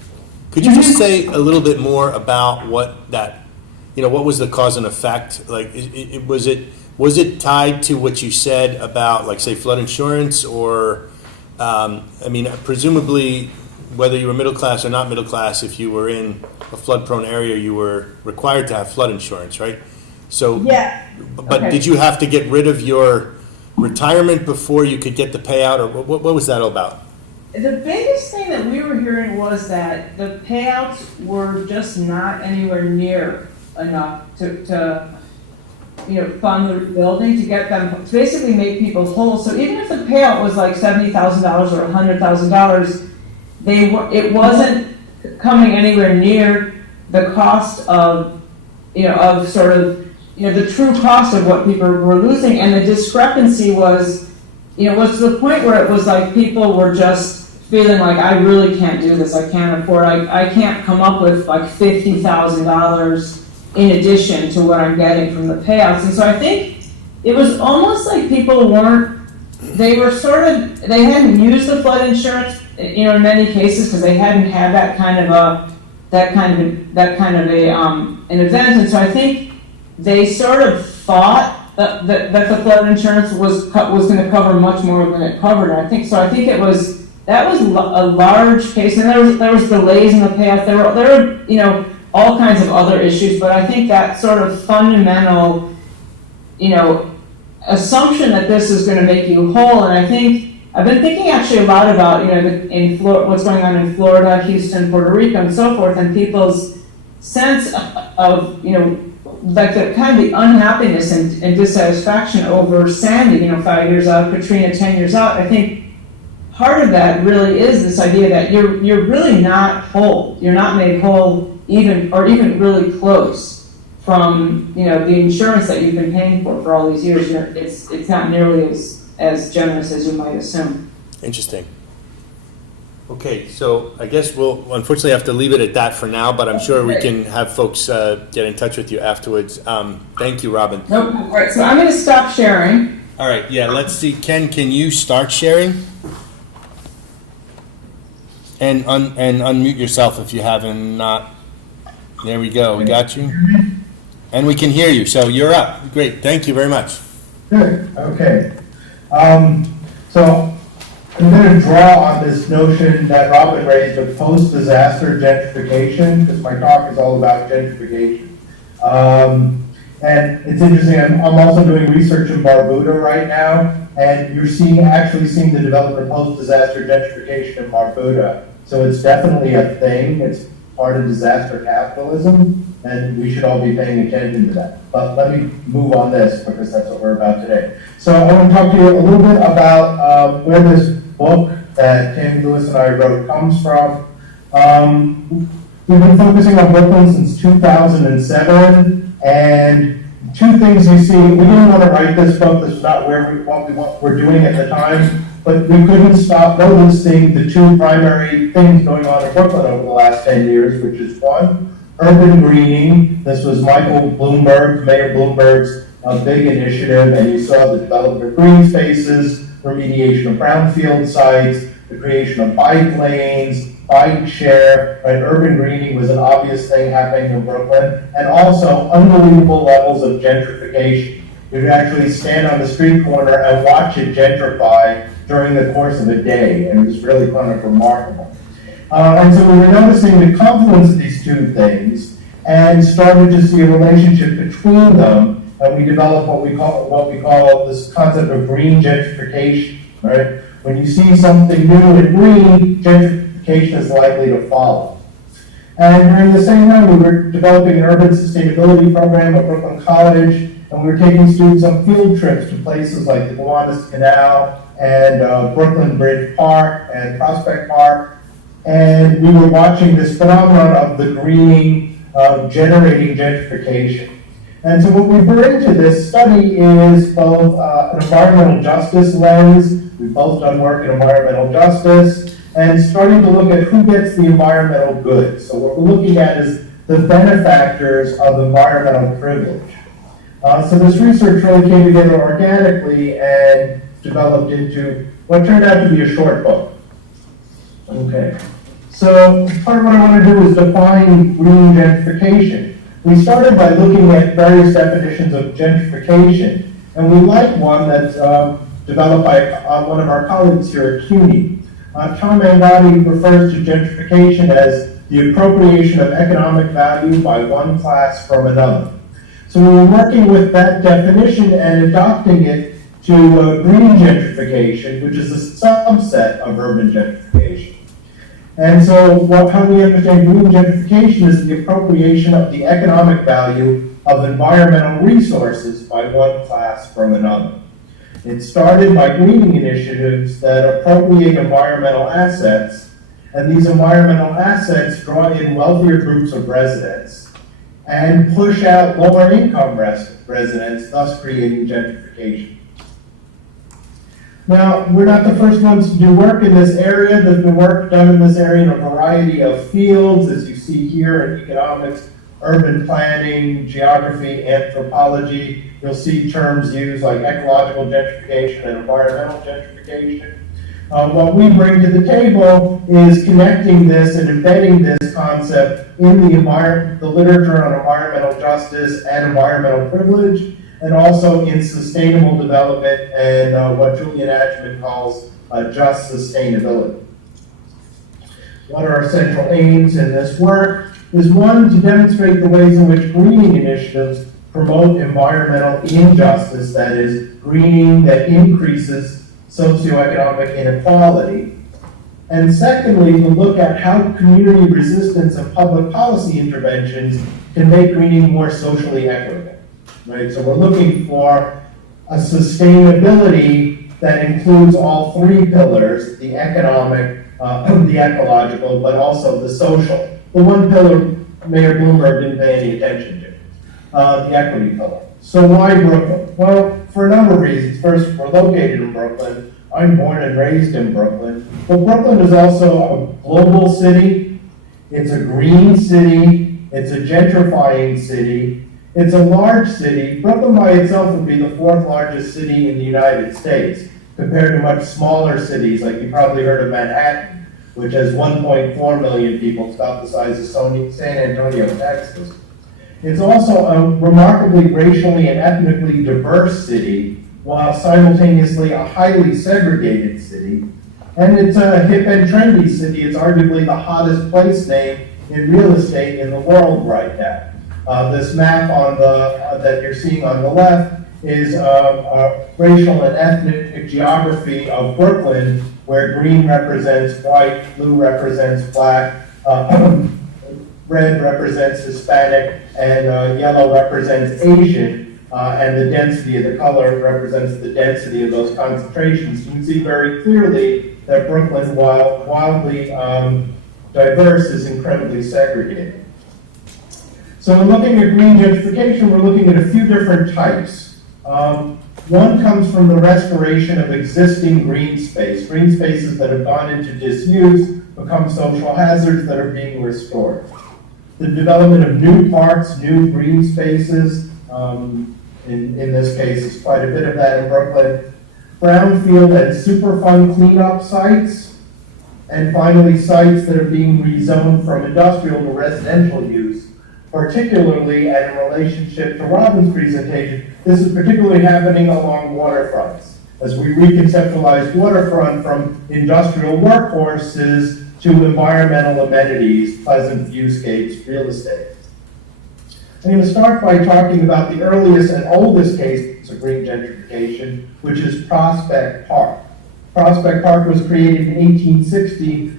Could you just say a little bit more about what that, what was the cause and effect? Was it tied to what you said about, say, flood insurance, or, presumably, whether you were middle class or not middle class, if you were in a flood-prone area, you were required to have flood insurance, right? So, yeah. But okay. Did you have to get rid of your retirement before you could get the payout, or what was that all about? The biggest thing that we were hearing was that the payouts were just not anywhere near enough to fund the rebuilding, to get them, to basically make people whole. So even if the payout was like $70,000 or $100,000, it wasn't coming anywhere near the cost of of sort of, the true cost of what people were losing, and the discrepancy was, was to the point where it was like people were just feeling like, I really can't do this, I can't afford, I can't come up with like $50,000 in addition to what I'm getting from the payouts. And so I think it was almost like people they hadn't used the flood insurance, in many cases, because they hadn't had that kind of an event. And so I think they sort of thought that the flood insurance was going to cover much more than it covered. I think that was a large case, and there was delays in the payoff. There were all kinds of other issues, but I think that sort of fundamental assumption that this is going to make you whole. And I think I've been thinking actually a lot about what's going on in Florida, Houston, Puerto Rico, and so forth, and people's sense of like the kind of the unhappiness and dissatisfaction over Sandy, 5 years out, Katrina 10 years out. I think part of that really is this idea that you're really not whole. You're not made whole even really close from the insurance that you've been paying for all these years. It's not nearly as generous as you might assume. Interesting. Okay, so I guess we'll unfortunately have to leave it at that for now, but I'm sure we can have folks get in touch with you afterwards. Thank you, Robin. Nope. All right, so I'm going to stop sharing. All right, yeah, let's see. Ken, can you start sharing? And unmute yourself if you haven't not. There we go. We got you. And we can hear you, so you're up. Great. Thank you very much. Good. Okay. So I'm going to draw on this notion that Robin raised of post-disaster gentrification, because my talk is all about gentrification. And it's interesting, I'm also doing research in Barbuda right now, and you're actually seeing the development of post-disaster gentrification in Barbuda. So it's definitely a thing. It's part of disaster capitalism, and we should all be paying attention to that. But let me move on this, because that's what we're about today. So I want to talk to you a little bit about where this book that Tammy Lewis and I wrote comes from. We've been focusing on Brooklyn since 2007, and two things you see. We didn't want to write this book. This was not what we're doing at the time, but we couldn't stop noticing the two primary things going on in Brooklyn over the last 10 years, which is one, urban greening. This was Mayor Bloomberg's big initiative, and you saw the development of green spaces, remediation of brownfield sites, the creation of bike lanes, bike share, right? Urban greening was an obvious thing happening in Brooklyn, and also unbelievable levels of gentrification. You could actually stand on the street corner and watch it gentrify during the course of a day, and it was really kind of remarkable. And so we were noticing the confluence of these two things, and started to see a relationship between them, and we developed what we call this concept of green gentrification. Right? When you see something new and green, gentrification is likely to follow. And during the same time, we were developing an urban sustainability program at Brooklyn College, and we were taking students on field trips to places like the Gowanus Canal and Brooklyn Bridge Park and Prospect Park, and we were watching this phenomenon of the greening generating gentrification. And so what we bring to this study is both an environmental justice lens. We've both done work in environmental justice, and starting to look at who gets the environmental good. So what we're looking at is the benefactors of environmental privilege. So this research really came together organically and developed into what turned out to be a short book. Okay. So part of what I want to do is define green gentrification. We started by looking at various definitions of gentrification, and we like one that's developed by one of our colleagues here at CUNY. Tom Mangotti refers to gentrification as the appropriation of economic value by one class from another. So we were working with that definition and adopting it to green gentrification, which is a subset of urban gentrification. And so how we understand green gentrification is the appropriation of the economic value of environmental resources by one class from another. It started by greening initiatives that appropriate environmental assets, and these environmental assets draw in wealthier groups of residents. and push out lower income residents, thus creating gentrification. Now, we're not the first ones to do work in this area. There's been work done in this area in a variety of fields, as you see here in economics, urban planning, geography, anthropology. You'll see terms used like ecological gentrification and environmental gentrification. What we bring to the table is connecting this and embedding this concept in the literature on environmental justice and environmental privilege, and also in sustainable development and what Julian Adjman calls just sustainability. What are our central aims in this work? Is one, to demonstrate the ways in which greening initiatives promote environmental injustice, that is, greening that increases socioeconomic inequality. And secondly, to look at how community resistance and public policy interventions can make greening more socially equitable. Right? So we're looking for a sustainability that includes all three pillars, the economic, the ecological, but also the social. The one pillar Mayor Bloomberg didn't pay any attention to, the equity pillar. So why Brooklyn? Well, for a number of reasons. First, we're located in Brooklyn. I'm born and raised in Brooklyn. But Brooklyn is also a global city. It's a green city. It's a gentrifying city. It's a large city. Brooklyn by itself would be the fourth largest city in the United States, compared to much smaller cities, like you probably heard of Manhattan, which has 1.4 million people, it's about the size of San Antonio, Texas. It's also a remarkably racially and ethnically diverse city, while simultaneously a highly segregated city. And it's a hip and trendy city. It's arguably the hottest place name in real estate in the world right now. This map on that you're seeing on the left is racial and ethnic geography of Brooklyn, where green represents white, blue represents black, red represents Hispanic, and yellow represents Asian, and the density of the color represents the density of those concentrations. You can see very clearly that Brooklyn, while wildly diverse, is incredibly segregated. So when looking at green gentrification, we're looking at a few different types. One comes from the restoration of existing green spaces that have gone into disuse, become social hazards that are being restored. The development of new parks, new green spaces, in this case, is quite a bit of that in Brooklyn. Brownfield and Superfund cleanup sites, and finally sites that are being rezoned from industrial to residential use, particularly and in relationship to Robin's presentation. This is particularly happening along waterfronts, as we reconceptualize waterfront from industrial workhorses to environmental amenities, pleasant viewscapes, real estate. I'm going to start by talking about the earliest and oldest case of green gentrification, which is Prospect Park. Prospect Park was created in 1860,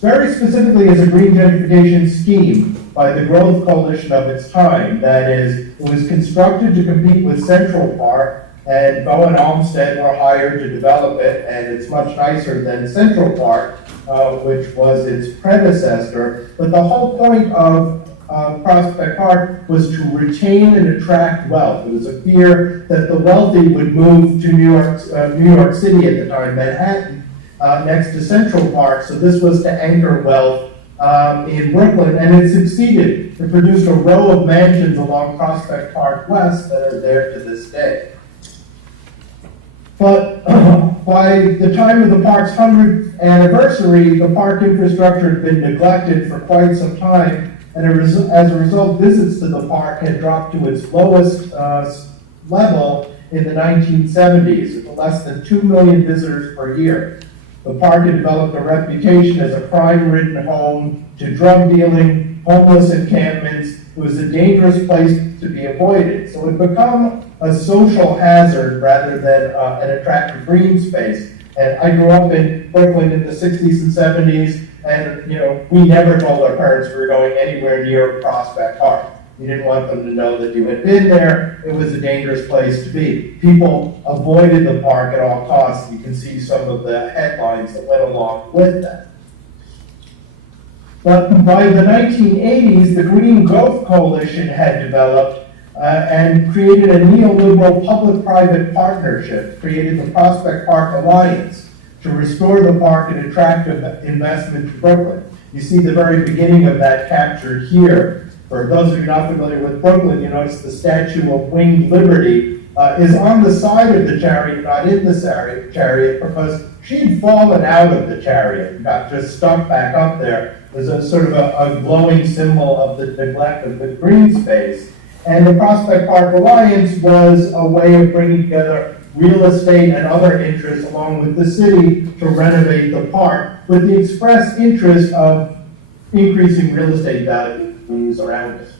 very specifically as a green gentrification scheme by the Growth Coalition of its time. That is, it was constructed to compete with Central Park, and Bow and Olmsted were hired to develop it, and it's much nicer than Central Park, which was its predecessor. But the whole point of Prospect Park was to retain and attract wealth. It was a fear that the wealthy would move to New York City at the time, Manhattan, next to Central Park. So this was to anchor wealth in Brooklyn, and it succeeded. It produced a row of mansions along Prospect Park West that are there to this day. But by the time of the park's 100th anniversary, the park infrastructure had been neglected for quite some time, and as a result, visits to the park had dropped to its lowest level in the 1970s, with less than 2 million visitors per year. The park had developed a reputation as a crime-ridden home to drug dealing, homeless encampments. It was a dangerous place to be avoided. So it had become a social hazard rather than an attractive green space. And I grew up in Brooklyn in the 60s and 70s, and we never told our parents we were going anywhere near Prospect Park. You didn't want them to know that you had been there. It was a dangerous place to be. People avoided the park at all costs. You can see some of the headlines that went along with that. But by the 1980s, the green growth growth coalition had developed and created a neoliberal public-private partnership, created the Prospect Park Alliance to restore the park and attract investment to Brooklyn. You see the very beginning of that captured here. For those of you not familiar with Brooklyn, you notice the statue of Winged Liberty is on the side of the chariot, not in the chariot, because she had fallen out of the chariot and got just stuck back up there. It was a sort of a glowing symbol of the neglect of the green space. And the Prospect Park Alliance was a way of bringing together real estate and other interests along with the city to renovate the park with the express interest of increasing real estate values around it.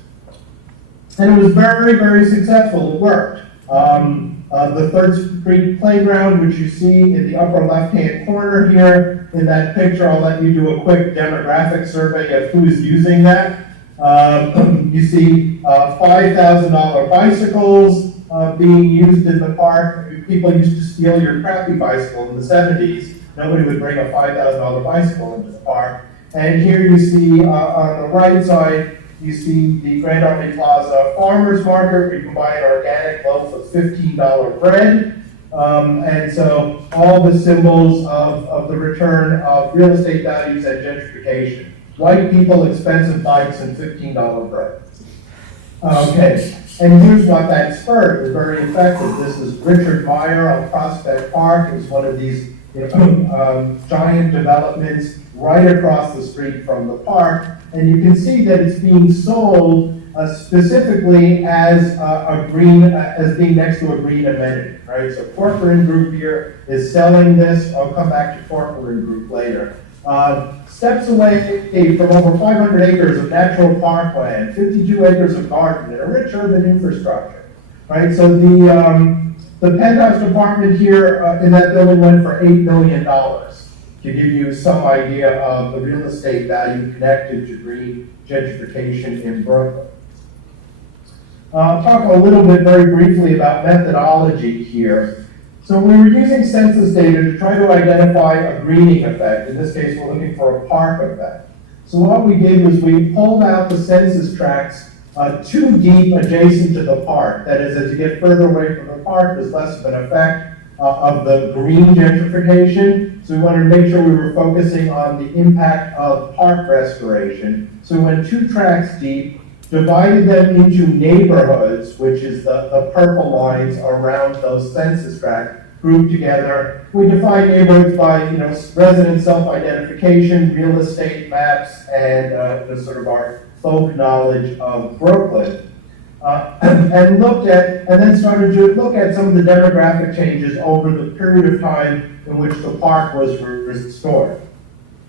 And it was very, very successful. It worked. The 3rd Street Playground, which you see in the upper left-hand corner here in that picture, I'll let you do a quick demographic survey of who is using that. You see $5,000 bicycles being used in the park. People used to steal your crappy bicycle in the 70s. Nobody would bring a $5,000 bicycle into the park. And here you see on the right side, you see the Grand Army Plaza Farmers Market, where you can buy an organic loaf of $15 bread. And so all the symbols of the return of real estate values and gentrification. White people, expensive bikes, and $15 bread. Okay, and here's what that spurred. It was very effective. This is Richard Meyer on Prospect Park. It was one of these giant developments right across the street from the park. And you can see that it's being sold specifically as as being next to a green amenity, right? So Corcoran Group here is selling this. I'll come back to Corcoran Group later. Steps away from over 500 acres of natural parkland, 52 acres of garden, and a rich urban infrastructure, right? So the penthouse department here in that building went for $8 million. To give you some idea of the real estate value connected to green gentrification in Brooklyn. I'll talk a little bit very briefly about methodology here. So we were using census data to try to identify a greening effect. In this case, we're looking for a park effect. So what we did was we pulled out the census tracts too deep adjacent to the park. That is, as you get further away from the park, there's less of an effect of the green gentrification. So we wanted to make sure we were focusing on the impact of park restoration. So we went 2 tracts deep, divided them into neighborhoods, which is the purple lines around those census tracts, grouped together. We defined neighborhoods by resident self-identification, real estate maps, and the sort of our folk knowledge of Brooklyn. And then started to look at some of the demographic changes over the period of time in which the park was restored.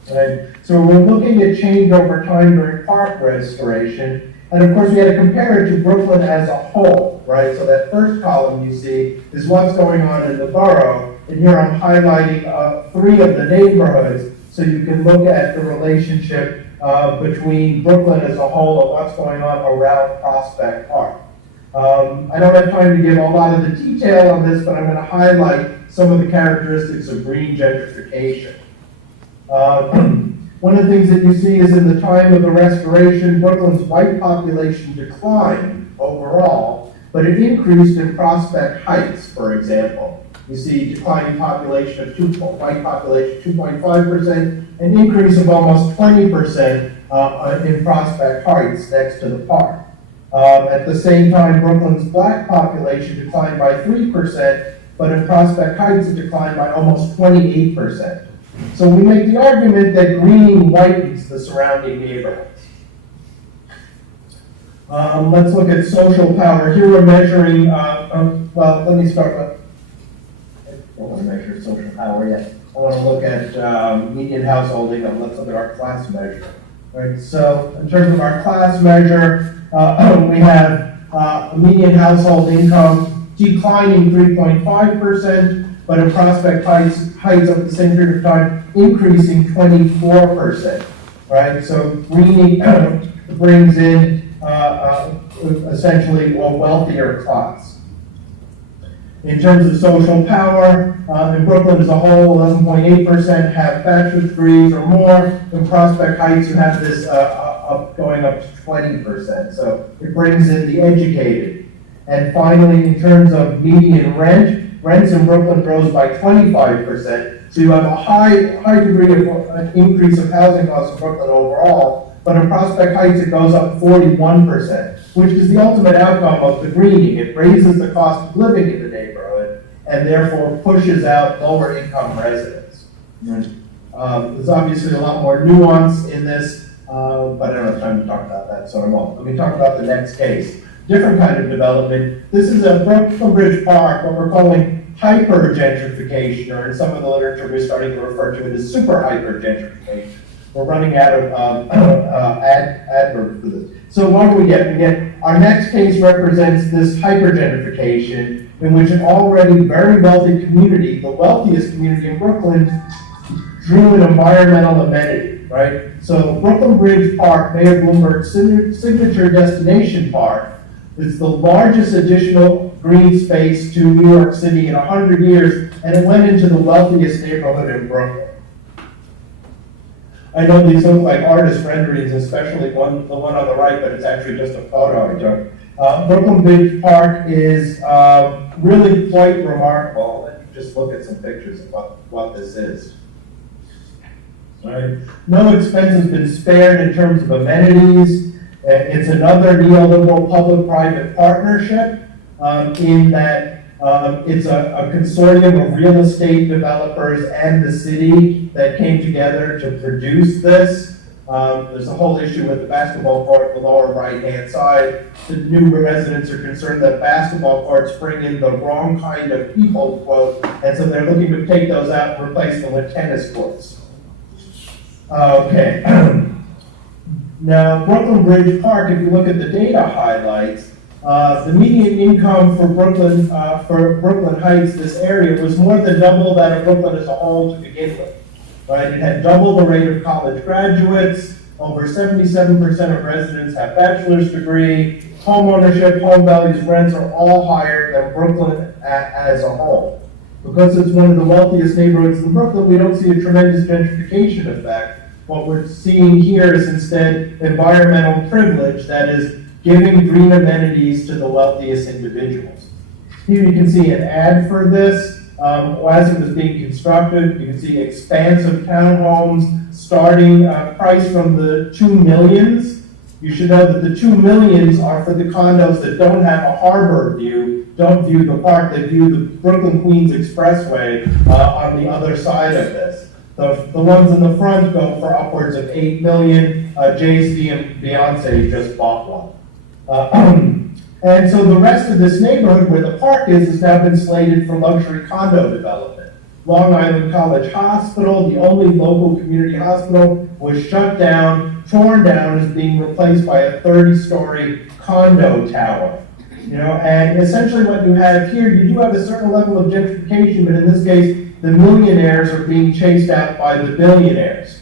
And so we're looking at change over time during park restoration. And of course, we had to compare it to Brooklyn as a whole, right? So that first column you see is what's going on in the borough. And here I'm highlighting 3 of the neighborhoods so you can look at the relationship between Brooklyn as a whole and what's going on around Prospect Park. I don't have time to give a lot of the detail on this, but I'm going to highlight some of the characteristics of green gentrification. One of the things that you see is in the time of the restoration, Brooklyn's white population declined overall, but it increased in Prospect Heights, for example. You see declining population of white population 2.5%, an increase of almost 20% in Prospect Heights next to the park. At the same time, Brooklyn's black population declined by 3%, but in Prospect Heights it declined by almost 28%. So we make the argument that greening whitens the surrounding neighborhoods. Let's look at social power. Here we're measuring, well, let me start with, I don't want to measure social power yet. I want to look at median household income. Let's look at our class measure. Right. So in terms of our class measure, we have a median household income declining 3.5%, but in Prospect Heights over the same period of time, increasing 24%. Right. So greening brings in essentially a wealthier class. In terms of social power, in Brooklyn as a whole, 11.8% have bachelor's degrees or more. In Prospect Heights, you have this going up to 20%. So it brings in the educated. And finally, in terms of median rents in Brooklyn rose by 25%. So you have a high degree of increase of housing costs in Brooklyn overall, but in Prospect Heights it goes up 41%, which is the ultimate outcome of the greening. It raises the cost of living in the neighborhood and therefore pushes out lower income residents. There's obviously a lot more nuance in this, but I don't have time to talk about that, so I won't. Let me talk about the next case. Different kind of development. This is a Brooklyn Bridge Park, what we're calling hyper-gentrification, or in some of the literature we're starting to refer to it as super hyper-gentrification. We're running out of adverbs for this. So what do we get? We get our next case represents this hyper-gentrification in which an already very wealthy community, the wealthiest community in Brooklyn, drew an environmental amenity, right? So Brooklyn Bridge Park, Mayor Bloomberg's signature destination park, is the largest additional green space to New York City in 100 years, and it went into the wealthiest neighborhood in Brooklyn. I know these look like artist renderings, especially the one on the right, but it's actually just a photo I took. Brooklyn Bridge Park is really quite remarkable. Let me just look at some pictures of what this is. Right. No expense has been spared in terms of amenities. It's another neoliberal public-private partnership in that it's a consortium of real estate developers and the city that came together to produce this. There's a whole issue with the basketball court, the lower right-hand side. The new residents are concerned that basketball courts bring in the wrong kind of people, quote, and so they're looking to take those out and replace them with tennis courts. Okay. Now, Brooklyn Bridge Park, if you look at the data highlights, the median income for Brooklyn Heights, this area, was more than double that of Brooklyn as a whole to begin with. Right? It had double the rate of college graduates. Over 77% of residents have bachelor's degree. Home ownership, home values, rents are all higher than Brooklyn as a whole. Because it's one of the wealthiest neighborhoods in Brooklyn, we don't see a tremendous gentrification effect. What we're seeing here is instead environmental privilege, that is giving green amenities to the wealthiest individuals. Here you can see an ad for this. As it was being constructed, you can see expansive townhomes starting price from the 2 millions. You should know that the 2 millions are for the condos that don't have a harbor view, don't view the park, they view the Brooklyn Queens Expressway on the other side of this. The ones in the front go for upwards of 8 million. Jay-Z and Beyonce just bought one. And so the rest of this neighborhood where the park is has now been slated for luxury condo development. Long Island College Hospital, the only local community hospital, was shut down, torn down, is being replaced by a 30-story condo tower. You know, and essentially what you have here, you do have a certain level of gentrification, but in this case, the millionaires are being chased out by the billionaires.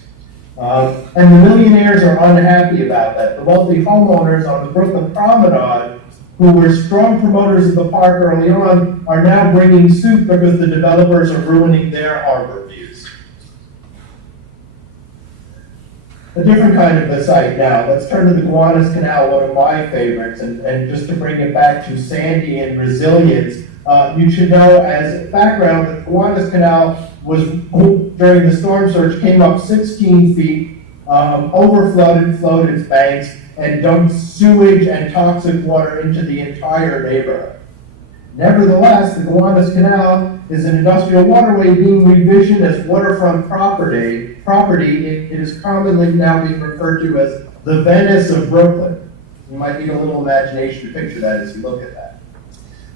And the millionaires are unhappy about that. The wealthy homeowners on the Brooklyn Promenade, who were strong promoters of the park early on, are now bringing suit because the developers are ruining their harbor views. A different kind of a site now. Let's turn to the Gowanus Canal, one of my favorites, and just to bring it back to Sandy and resilience, you should know as background that the Gowanus Canal was, during the storm surge, came up 16 feet, overflowed, flowed its banks, and dumped sewage and toxic water into the entire neighborhood. Nevertheless, the Gowanus Canal is an industrial waterway being revisioned as waterfront property. It is commonly now being referred to as the Venice of Brooklyn. You might need a little imagination to picture that as you look at that.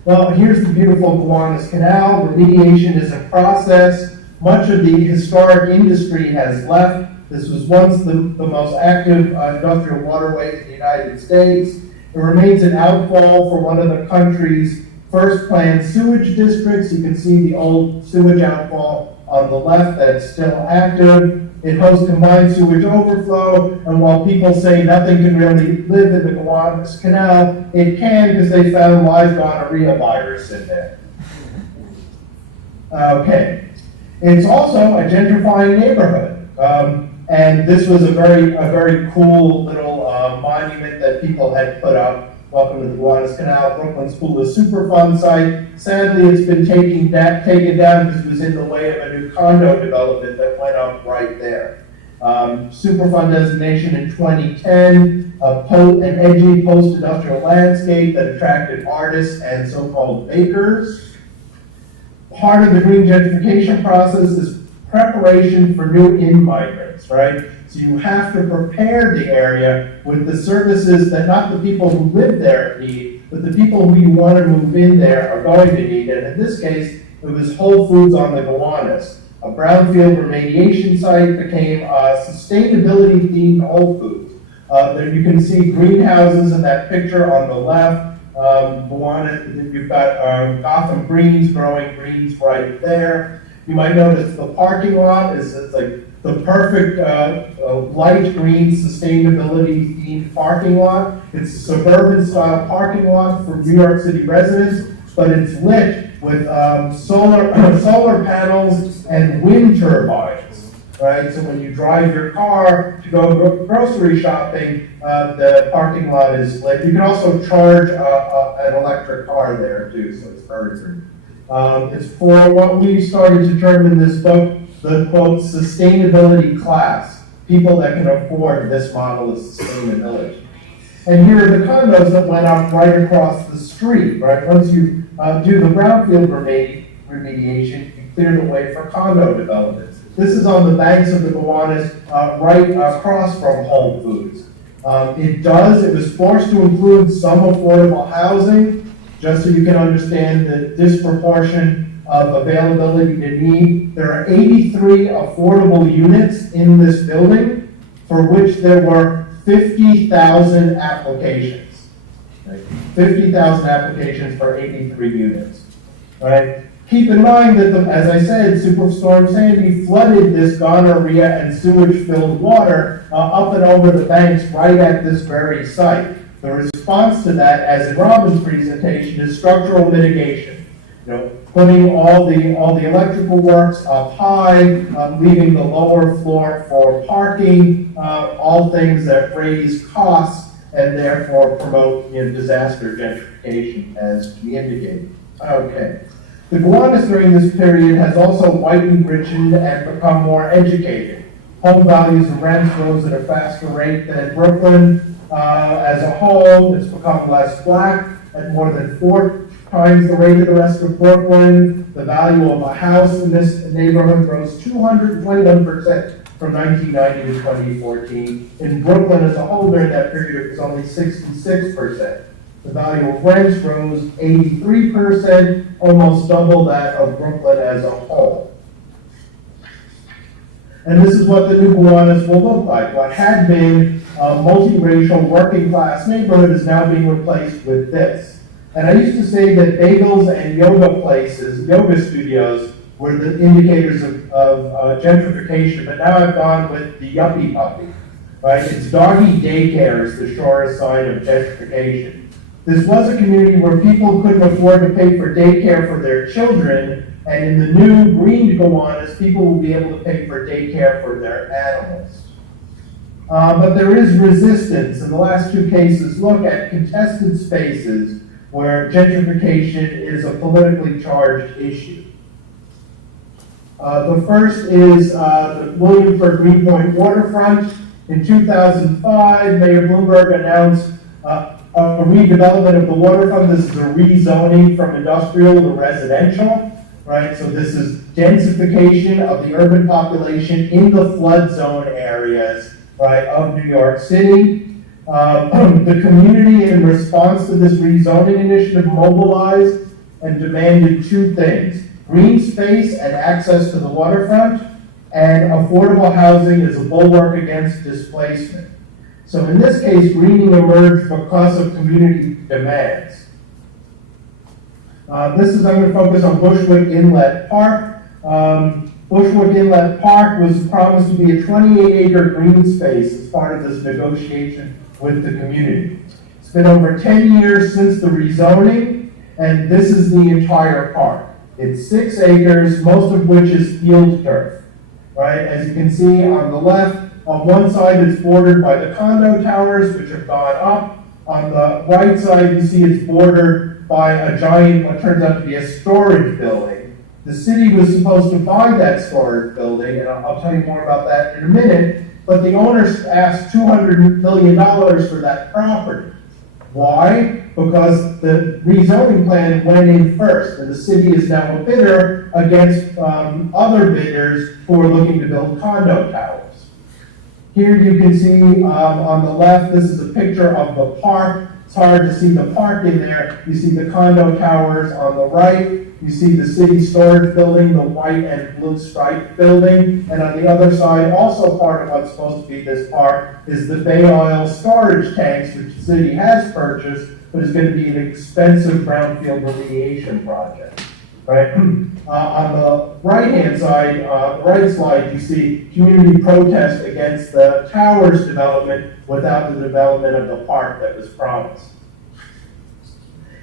Well, here's the beautiful Gowanus Canal. Remediation is in process. Much of the historic industry has left. This was once the most active industrial waterway in the United States. It remains an outfall for one of the country's first planned sewage districts. You can see the old sewage outfall on the left that's still active. It hosts combined sewage overflow, and while people say nothing can really live in the Gowanus Canal, it can because they found live gonorrhea virus in there. Okay. It's also a gentrifying neighborhood. And this was a very cool little monument that people had put up. Welcome to the Gowanus Canal, Brooklyn School of Superfund site. Sadly, it's been taken down because it was in the way of a new condo development that went up right there. Superfund designation in 2010, an edgy post-industrial landscape that attracted artists and so-called bakers. Part of the green gentrification process is preparation for new in-migrants, right? So you have to prepare the area with the services that not the people who live there need, but the people who you want to move in there are going to need. And in this case, it was Whole Foods on the Gowanus. A brownfield remediation site became a sustainability-themed Whole Foods. There you can see greenhouses in that picture on the left. Gowanus, you've got Gotham greens, growing greens right there. You might notice the parking lot is like the perfect light green sustainability themed parking lot. It's a suburban style parking lot for New York City residents, but it's lit with solar panels and wind turbines, right? So when you drive your car to go grocery shopping, the parking lot is lit. You can also charge an electric car there too, so it's very green. It's for what we started to term in this book, the quote, sustainability class, people that can afford this model of sustainability. And here are the condos that went up right across the street, right? Once you do the brownfield remediation, you clear the way for condo development. This is on the banks of the Gowanus, right across from Whole Foods. It was forced to include some affordable housing, just so you can understand the disproportion of availability to need. There are 83 affordable units in this building, for which there were 50,000 applications. Right? 50,000 applications for 83 units. Right? Keep in mind that, as I said, Superstorm Sandy flooded this gonorrhea and sewage-filled water up and over the banks right at this very site. The response to that, as in Robin's presentation, is structural mitigation. Putting all the electrical works up high, leaving the lower floor for parking, all things that raise costs and therefore promote disaster gentrification, as we indicated. Okay. The Gowanus during this period has also whitened, richened, and become more educated. Home values and rents rose at a faster rate than Brooklyn. As a whole, it's become less black at more than 4 times the rate of the rest of Brooklyn. The value of a house in this neighborhood rose 221% from 1990 to 2014. In Brooklyn as a whole during that period, it was only 66%. The value of rents rose 83%, almost double that of Brooklyn as a whole. And this is what the new Gowanus will look like. What had been a multiracial working class neighborhood is now being replaced with this. And I used to say that bagels and yoga places, yoga studios, were the indicators of gentrification, but now I've gone with the yuppie puppy, right? It's doggy daycare is the surest sign of gentrification. This was a community where people couldn't afford to pay for daycare for their children, and in the new green Gowanus, people will be able to pay for daycare for their animals. But there is resistance, and the last 2 cases look at contested spaces where gentrification is a politically charged issue. The first is the Williamford Greenpoint waterfront. In 2005, Mayor Bloomberg announced a redevelopment of the waterfront. This is a rezoning from industrial to residential, right? So this is densification of the urban population in the flood zone areas, right, of New York City. The community, in response to this rezoning initiative, mobilized and demanded 2 things: green space and access to the waterfront, and affordable housing as a bulwark against displacement. So in this case, greening emerged because of community demands. I'm going to focus on Bushwick Inlet Park. Bushwick Inlet Park was promised to be a 28-acre green space as part of this negotiation with the community. It's been over 10 years since the rezoning, and this is the entire park. It's 6 acres, most of which is field turf, right? As you can see on the left, On one side, it's bordered by the condo towers, which have gone up. On the right side, you see it's bordered by a giant, what turns out to be a storage building. The city was supposed to buy that storage building, and I'll tell you more about that in a minute, but the owners asked $200 million for that property. Why? Because the rezoning plan went in first, and the city is now a bidder against other bidders who are looking to build condo towers. Here you can see on the left, this is a picture of the park. It's hard to see the park in there. You see the condo towers on the right. You see the city storage building, the white and blue striped building. And on the other side, also part of what's supposed to be this park, is the Bay Oil storage tanks, which the city has purchased, but is going to be an expensive brownfield remediation project. Right? On the right-hand side, right slide, you see community protest against the towers development without the development of the park that was promised.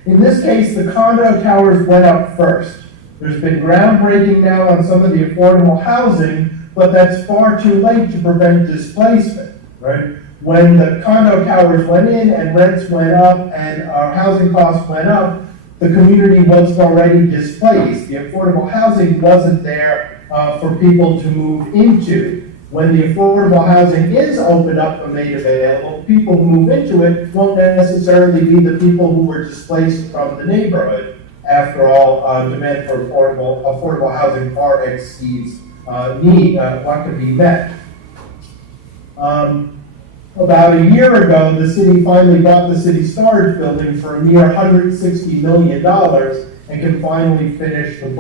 In this case, the condo towers went up first. There's been groundbreaking now on some of the affordable housing, but that's far too late to prevent displacement, right? When the condo towers went in and rents went up and our housing costs went up, the community was already displaced. The affordable housing wasn't there for people to move into. When the affordable housing is opened up and made available, people who move into it won't necessarily be the people who were displaced from the neighborhood. After all, demand for affordable housing far exceeds what can be met. About a year ago, the city finally bought the city storage building for a mere $160 million and can finally finish the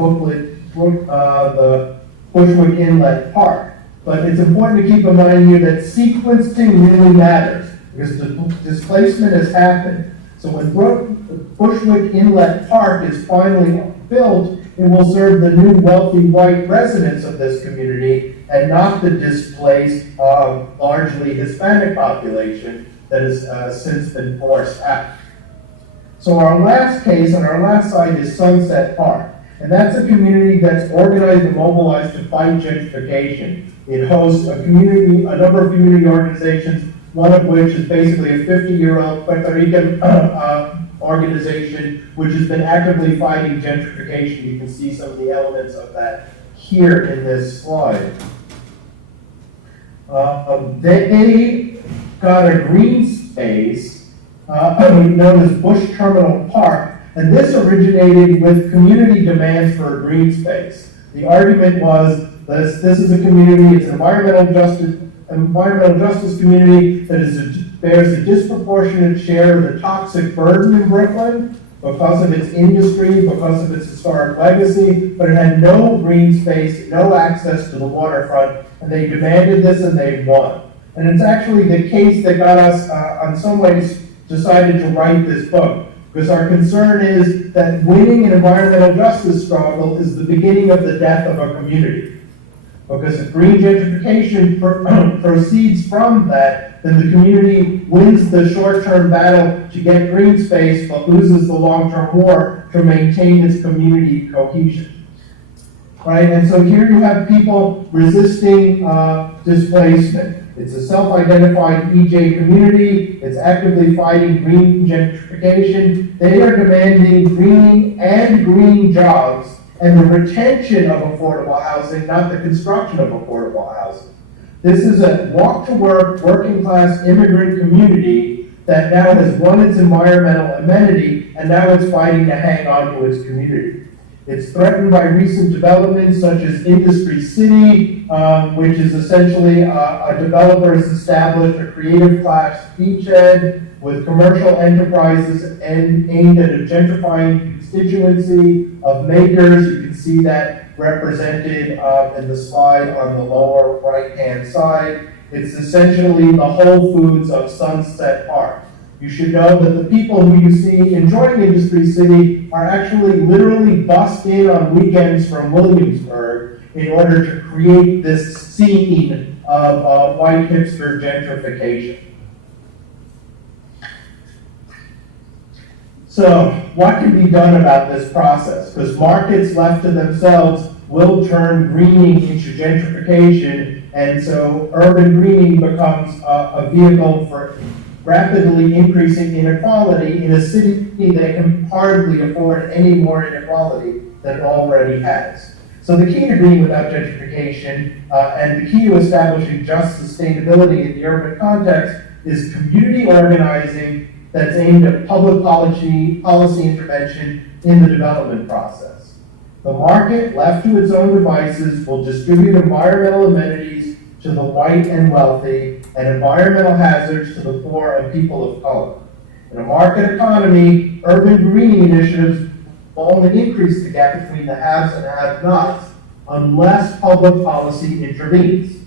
Bushwick Inlet Park. But it's important to keep in mind here that sequencing really matters because the displacement has happened. So when Bushwick Inlet Park is finally built, it will serve the new wealthy white residents of this community and not the displaced, largely Hispanic population that has since been forced out. So our last case on our last side is Sunset Park. And that's a community that's organized and mobilized to fight gentrification. It hosts a number of community organizations, one of which is basically a 50-year-old Puerto Rican organization, which has been actively fighting gentrification. You can see some of the elements of that here in this slide. They got a green space known as Bush Terminal Park, and this originated with community demands for a green space. The argument was this is a community, it's an environmental justice community that bears a disproportionate share of the toxic burden in Brooklyn because of its industry, because of its historic legacy, but it had no green space, no access to the waterfront, and they demanded this and they won. And it's actually the case that got us, on some ways, decided to write this book. Because our concern is that winning an environmental justice struggle is the beginning of the death of a community. Because if green gentrification proceeds from that, then the community wins the short-term battle to get green space, but loses the long-term war to maintain its community cohesion. Right? And so here you have people resisting displacement. It's a self-identified EJ community. It's actively fighting green gentrification. They are demanding green jobs and the retention of affordable housing, not the construction of affordable housing. This is a walk-to-work, working-class immigrant community that now has won its environmental amenity, and now it's fighting to hang on to its community. It's threatened by recent developments such as Industry City, which is essentially a developer has established a creative class beachhead with commercial enterprises aimed at a gentrifying constituency of makers. You can see that represented in the slide on the lower right-hand side. It's essentially the Whole Foods of Sunset Park. You should know that the people who you see enjoying Industry City are actually literally bussed in on weekends from Williamsburg in order to create this scene of white hipster gentrification. So what can be done about this process? Because markets left to themselves will turn greening into gentrification And so urban greening becomes a vehicle for rapidly increasing inequality in a city that can hardly afford any more inequality than it already has. So the key to green without gentrification and the key to establishing just sustainability in the urban context is community organizing that's aimed at public policy intervention in the development process. The market, left to its own devices, will distribute environmental amenities to the white and wealthy and environmental hazards to the poor and people of color. In a market economy, urban greening initiatives will only increase the gap between the haves and have-nots unless public policy intervenes.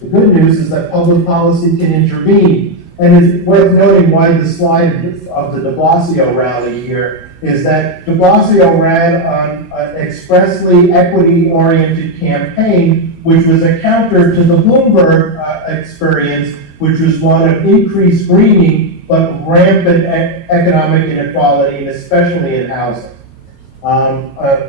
The good news is that public policy can intervene, and it's worth noting why the slide of the de Blasio rally here is that de Blasio ran on an expressly equity-oriented campaign, which was a counter to the Bloomberg experience, which was one of increased greening, but rampant economic inequality, and especially in housing.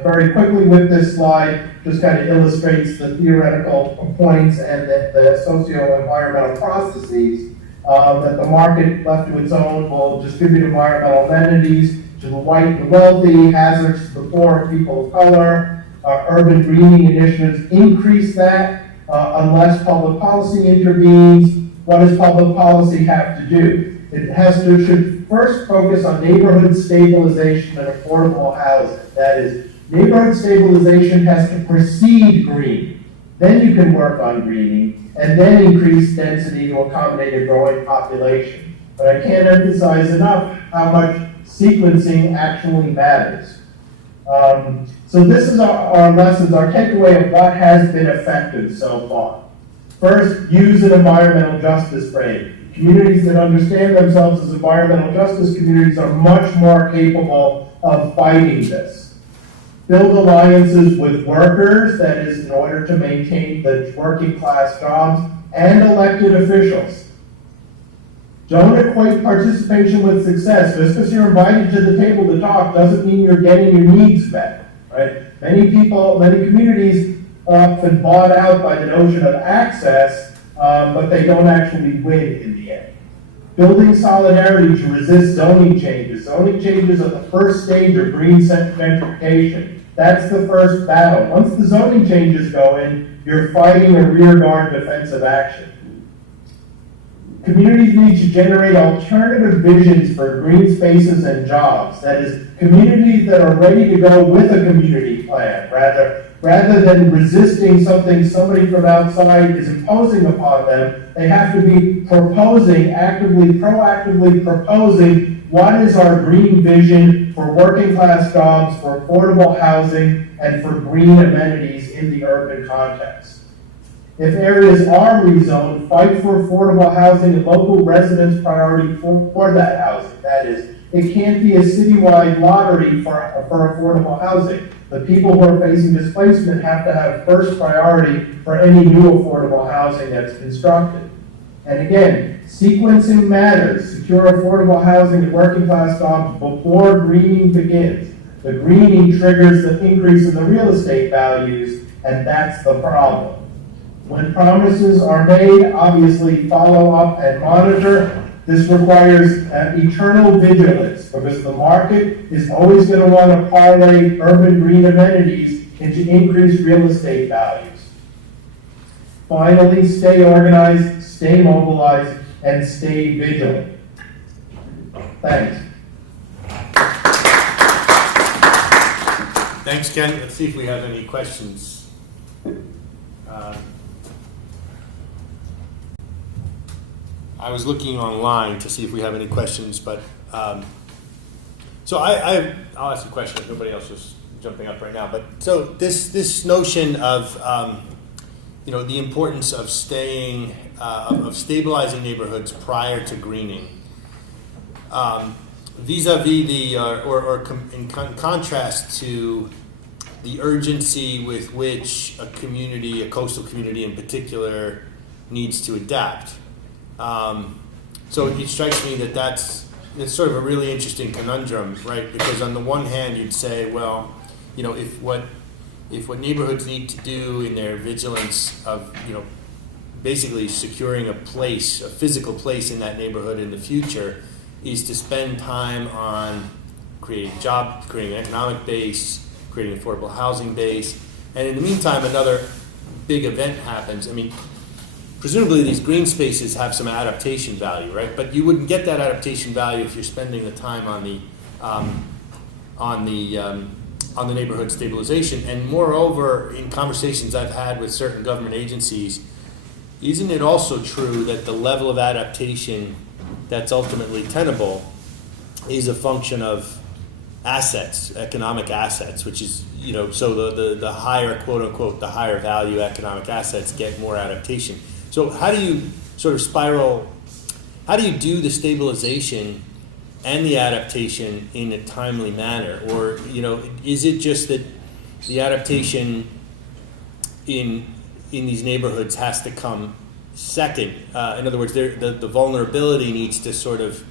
Very quickly with this slide, just kind of illustrates the theoretical points and the socio-environmental processes that the market, left to its own, will distribute environmental amenities to the white and the wealthy, hazards to the poor and people of color. Urban greening initiatives increase that unless public policy intervenes. What does public policy have to do? It should first focus on neighborhood stabilization and affordable housing. That is, neighborhood stabilization has to precede green. Then you can work on greening and then increase density to accommodate a growing population. But I can't emphasize enough how much sequencing actually matters. So this is our lessons, our takeaway of what has been effective so far. First, use an environmental justice frame. Communities that understand themselves as environmental justice communities are much more capable of fighting this. Build alliances with workers, that is, in order to maintain the working class jobs, and elected officials. Don't equate participation with success. Just because you're invited to the table to talk doesn't mean you're getting your needs met, right? Many communities are often bought out by the notion of access, but they don't actually win in the end. Building solidarity to resist zoning changes. Zoning changes are the first stage of green gentrification. That's the first battle. Once the zoning changes go in, you're fighting a rearguard defensive action. Communities need to generate alternative visions for green spaces and jobs. That is, communities that are ready to go with a community plan, rather than resisting something somebody from outside is imposing upon them. They have to be proactively proposing what is our green vision for working class jobs, for affordable housing, and for green amenities in the urban context. If areas are rezoned, fight for affordable housing and local residents' priority for that housing. That is, it can't be a citywide lottery for affordable housing. The people who are facing displacement have to have first priority for any new affordable housing that's constructed. And again, sequencing matters. Secure affordable housing and working class jobs before greening begins. The greening triggers the increase in the real estate values, and that's the problem. When promises are made, obviously follow up and monitor. This requires eternal vigilance because the market is always going to want to parlay urban green amenities into increased real estate values. Finally, stay organized, stay mobilized, and stay vigilant. Thanks. Thanks, Ken. Let's see if we have any questions. I was looking online to see if we have any questions, but so I'll ask a question if nobody else is jumping up right now. But so this notion of the importance of of stabilizing neighborhoods prior to greening, vis-a-vis in contrast to the urgency with which a coastal community in particular, needs to adapt. So it strikes me that's sort of a really interesting conundrum, right? Because on the one hand, you'd say, well, if what neighborhoods need to do in their vigilance of basically securing a place, a physical place in that neighborhood in the future, is to spend time on creating jobs, creating an economic base, creating affordable housing base. And in the meantime, another big event happens. I mean, presumably these green spaces have some adaptation value, right? But you wouldn't get that adaptation value if you're spending the time on the neighborhood stabilization. And moreover, in conversations I've had with certain government agencies, isn't it also true that the level of adaptation that's ultimately tenable is a function of assets, economic assets, which is, so the higher, quote unquote, the higher value economic assets get more adaptation. So how do you sort of how do you do the stabilization and the adaptation in a timely manner? Or, is it just that the adaptation in these neighborhoods has to come second? In other words, the vulnerability needs to sort of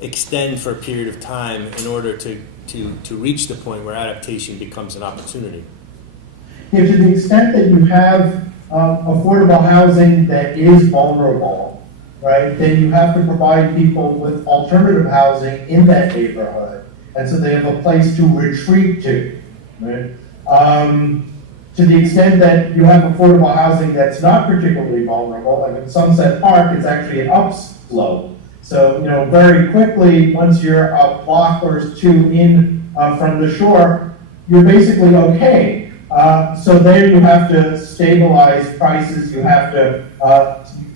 extend for a period of time in order to reach the point where adaptation becomes an opportunity. Yeah, to the extent that you have affordable housing that is vulnerable, right, then you have to provide people with alternative housing in that neighborhood, and so they have a place to retreat to, right? To the extent that you have affordable housing that's not particularly vulnerable, like in Sunset Park, it's actually an upslope. So, very quickly, once you're a block or two in from the shore, you're basically okay. So there you have to stabilize prices, you have to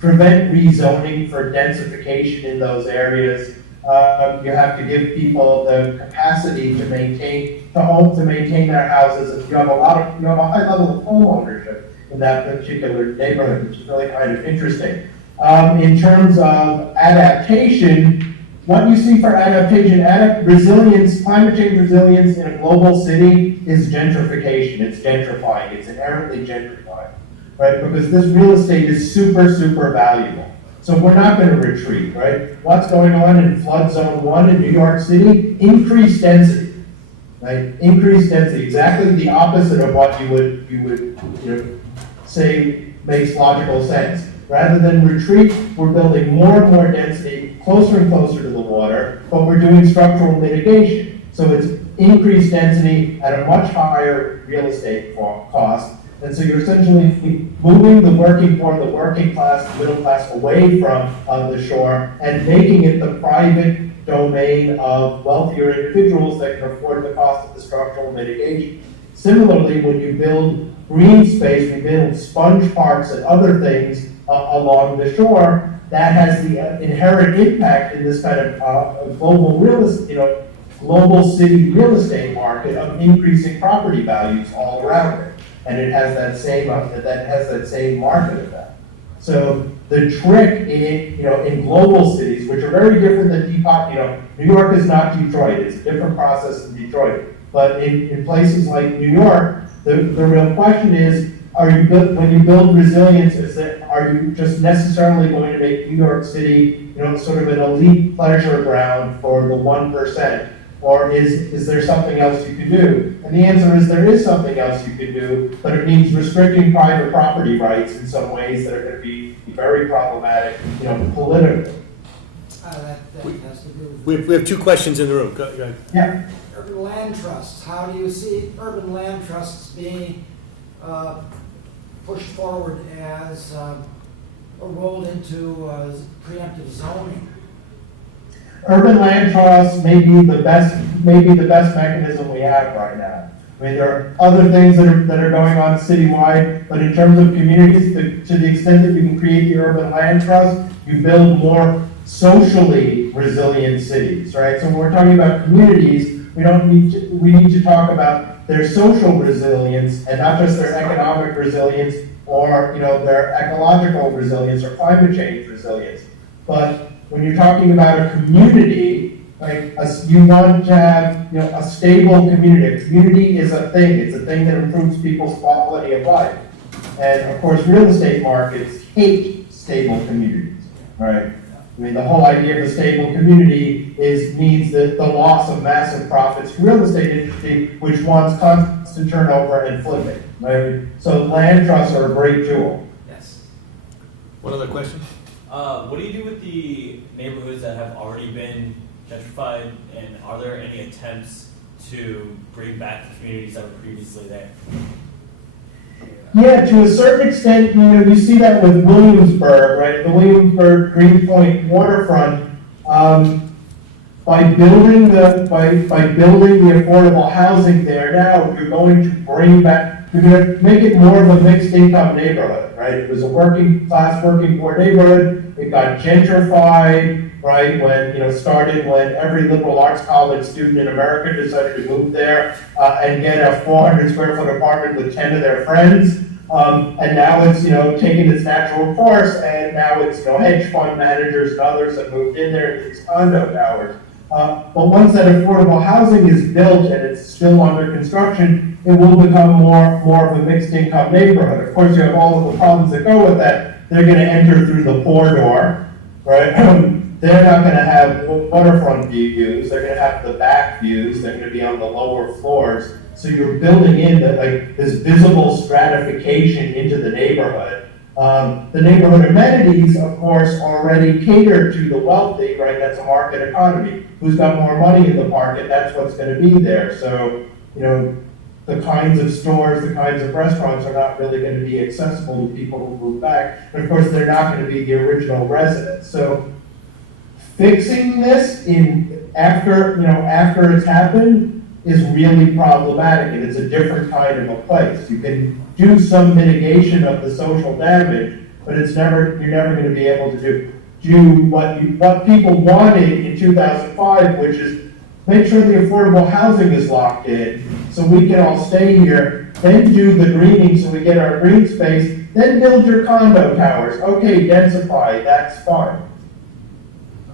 prevent rezoning for densification in those areas. You have to give people the capacity to maintain their houses. And you have a high level of home ownership in that particular neighborhood, which is really kind of interesting. In terms of adaptation, what you see for adaptation, resilience, climate change resilience in a global city is gentrification. It's gentrifying. It's inherently gentrifying, right? Because this real estate is super, super valuable. So we're not going to retreat, right? What's going on in flood zone 1 in New York City? Increased density, right? Increased density, exactly the opposite of what you would say makes logical sense. Rather than retreat, we're building more and more density, closer and closer to the water, but we're doing structural mitigation. So it's increased density at a much higher real estate cost. And so you're essentially moving the working poor, the working class, the middle class away from the shore and making it the private domain of wealthier individuals that can afford the cost of the structural mitigation. Similarly, when you build green space, we build sponge parks and other things along the shore, that has the inherent impact in this kind of global global city real estate market of increasing property values all around it, and it has that same market effect. So the trick in global cities, which are very different than New York is not Detroit; it's a different process than Detroit. But in places like New York, the real question is: when you build resilience, are you just necessarily going to make New York City, sort of an elite pleasure ground for the 1%, or is there something else you can do? And the answer is there is something else you can do, but it means restricting private property rights in some ways that are going to be very problematic, politically. That has to do with We have two questions in the room. Go ahead. Yeah. urban land trusts. How do you see urban land trusts being pushed forward as or rolled into preemptive zoning? Urban land trusts may be the best mechanism we have right now. I mean, there are other things that are going on citywide, but in terms of communities, to the extent that you can create the urban land trust, you build more socially resilient cities, right? So when we're talking about communities, we need to talk about their social resilience and not just their economic resilience or their ecological resilience or climate change resilience. But when you're talking about a community, you want to have a stable community. A community is a thing. It's a thing that improves people's quality of life. And of course, real estate markets hate stable communities, right? I mean, the whole idea of a stable community means that the loss of massive profits from real estate industry, which wants constant turnover and flipping, right? So land trusts are a great tool. Yes. One other question? What do you do with the neighborhoods that have already been gentrified, and are there any attempts to bring back the communities that were previously there? Yeah, to a certain extent, you see that with Williamsburg, right? The Williamsburg Greenpoint waterfront, by building the affordable housing there now, you're going to make it more of a mixed income neighborhood, right? It was a working poor neighborhood. It got gentrified, right? When every liberal arts college student in America decided to move there and get a 400 square foot apartment with 10 of their friends. And now it's, taking its natural course, and now it's, hedge fund managers and others have moved in there into these condo towers. But once that affordable housing is built and it's still under construction, it will become more of a mixed income neighborhood. Of course, you have all of the problems that go with that. They're going to enter through the poor door, right? They're not going to have waterfront views. They're going to have the back views. They're going to be on the lower floors. So you're building in this visible stratification into the neighborhood. The neighborhood amenities, of course, already cater to the wealthy, right? That's a market economy. Who's got more money in the market, that's what's going to be there. So, the kinds of stores, the kinds of restaurants are not really going to be accessible to people who move back. And of course, they're not going to be the original residents. So fixing this after it's happened is really problematic, and it's a different kind of a place. You can do some mitigation of the social damage, but you're never going to be able to do what people wanted in 2005, which is make sure the affordable housing is locked in so we can all stay here, then do the greening so we get our green space, then build your condo towers. Okay, densify, that's fine.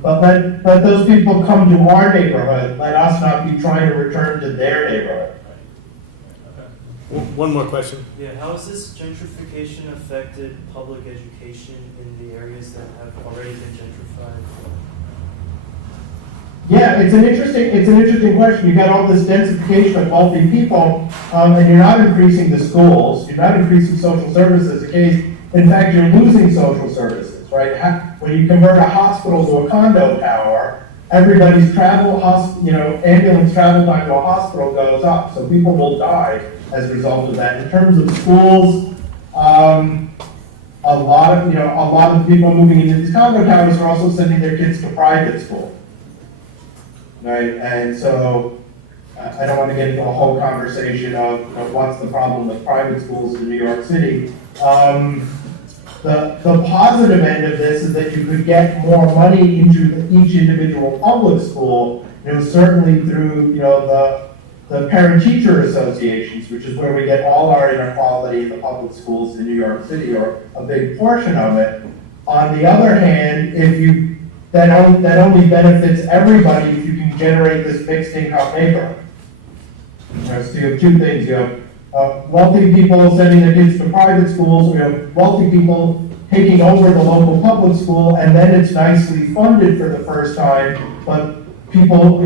But let those people come to our neighborhood. Let us not be trying to return to their neighborhood. One more question. Yeah, how has this gentrification affected public education in the areas that have already been gentrified? Yeah, it's an interesting question. You got all this densification of wealthy people, and you're not increasing the schools. You're not increasing social services. In fact, you're losing social services, right? When you convert a hospital to a condo tower, everybody's ambulance travel time to a hospital goes up, so people will die as a result of that. In terms of schools, a lot of people moving into these condo towers are also sending their kids to private school, right? And so I don't want to get into a whole conversation of what's the problem with private schools in New York City. The positive end of this is that you could get more money into each individual public school, certainly through the parent-teacher associations, which is where we get all our inequality in the public schools in New York City, or a big portion of it. On the other hand, that only benefits everybody if you can generate this mixed income neighborhood. So you have two things. You have wealthy people sending their kids to private schools. We have wealthy people taking over the local public school, and then it's nicely funded for the first time, but people,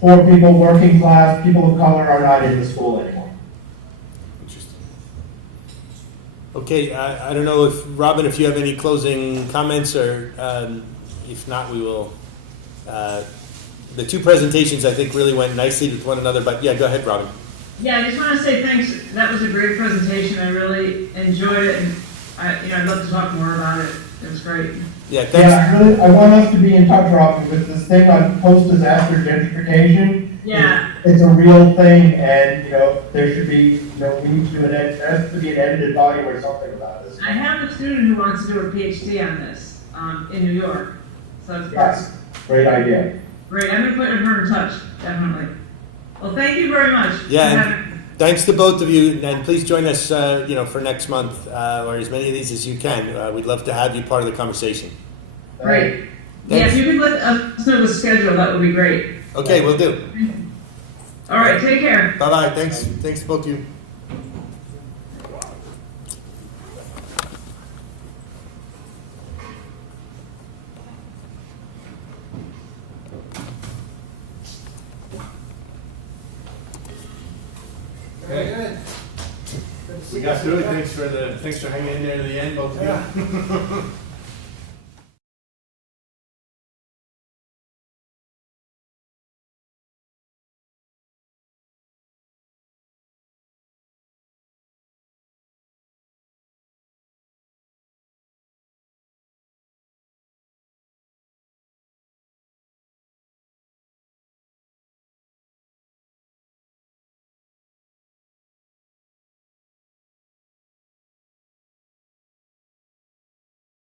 poor people, working class, people of color are not in the school anymore. Interesting. Okay, I don't know Robin, if you have any closing comments, or if not, we will. The two presentations, I think, really went nicely with one another, but yeah, go ahead, Robin. Yeah, I just want to say thanks. That was a great presentation. I really enjoyed it, and I'd love to talk more about it. It was great. Yeah, thanks. Yeah, I want us to be in touch, Robin, with this thing on post-disaster gentrification. Yeah. It's a real thing, and there should be, we need to do there has to be an edited volume or something about this. I have a student who wants to do a PhD on this in New York. So it's Yes, great idea. great. I'm going to put her in touch, definitely. Well, thank you very much. Yeah, and thanks to both of you, and please join us, for next month, or as many of these as you can. We'd love to have you part of the conversation. Great. Yeah, Thanks. if you could let us know the schedule, that would be great. Okay, we'll do. All right, take care. Bye-bye. Thanks to both of you. Very good. Good to see We you. got through it. Thanks for hanging in there to the end, both of you. Yeah.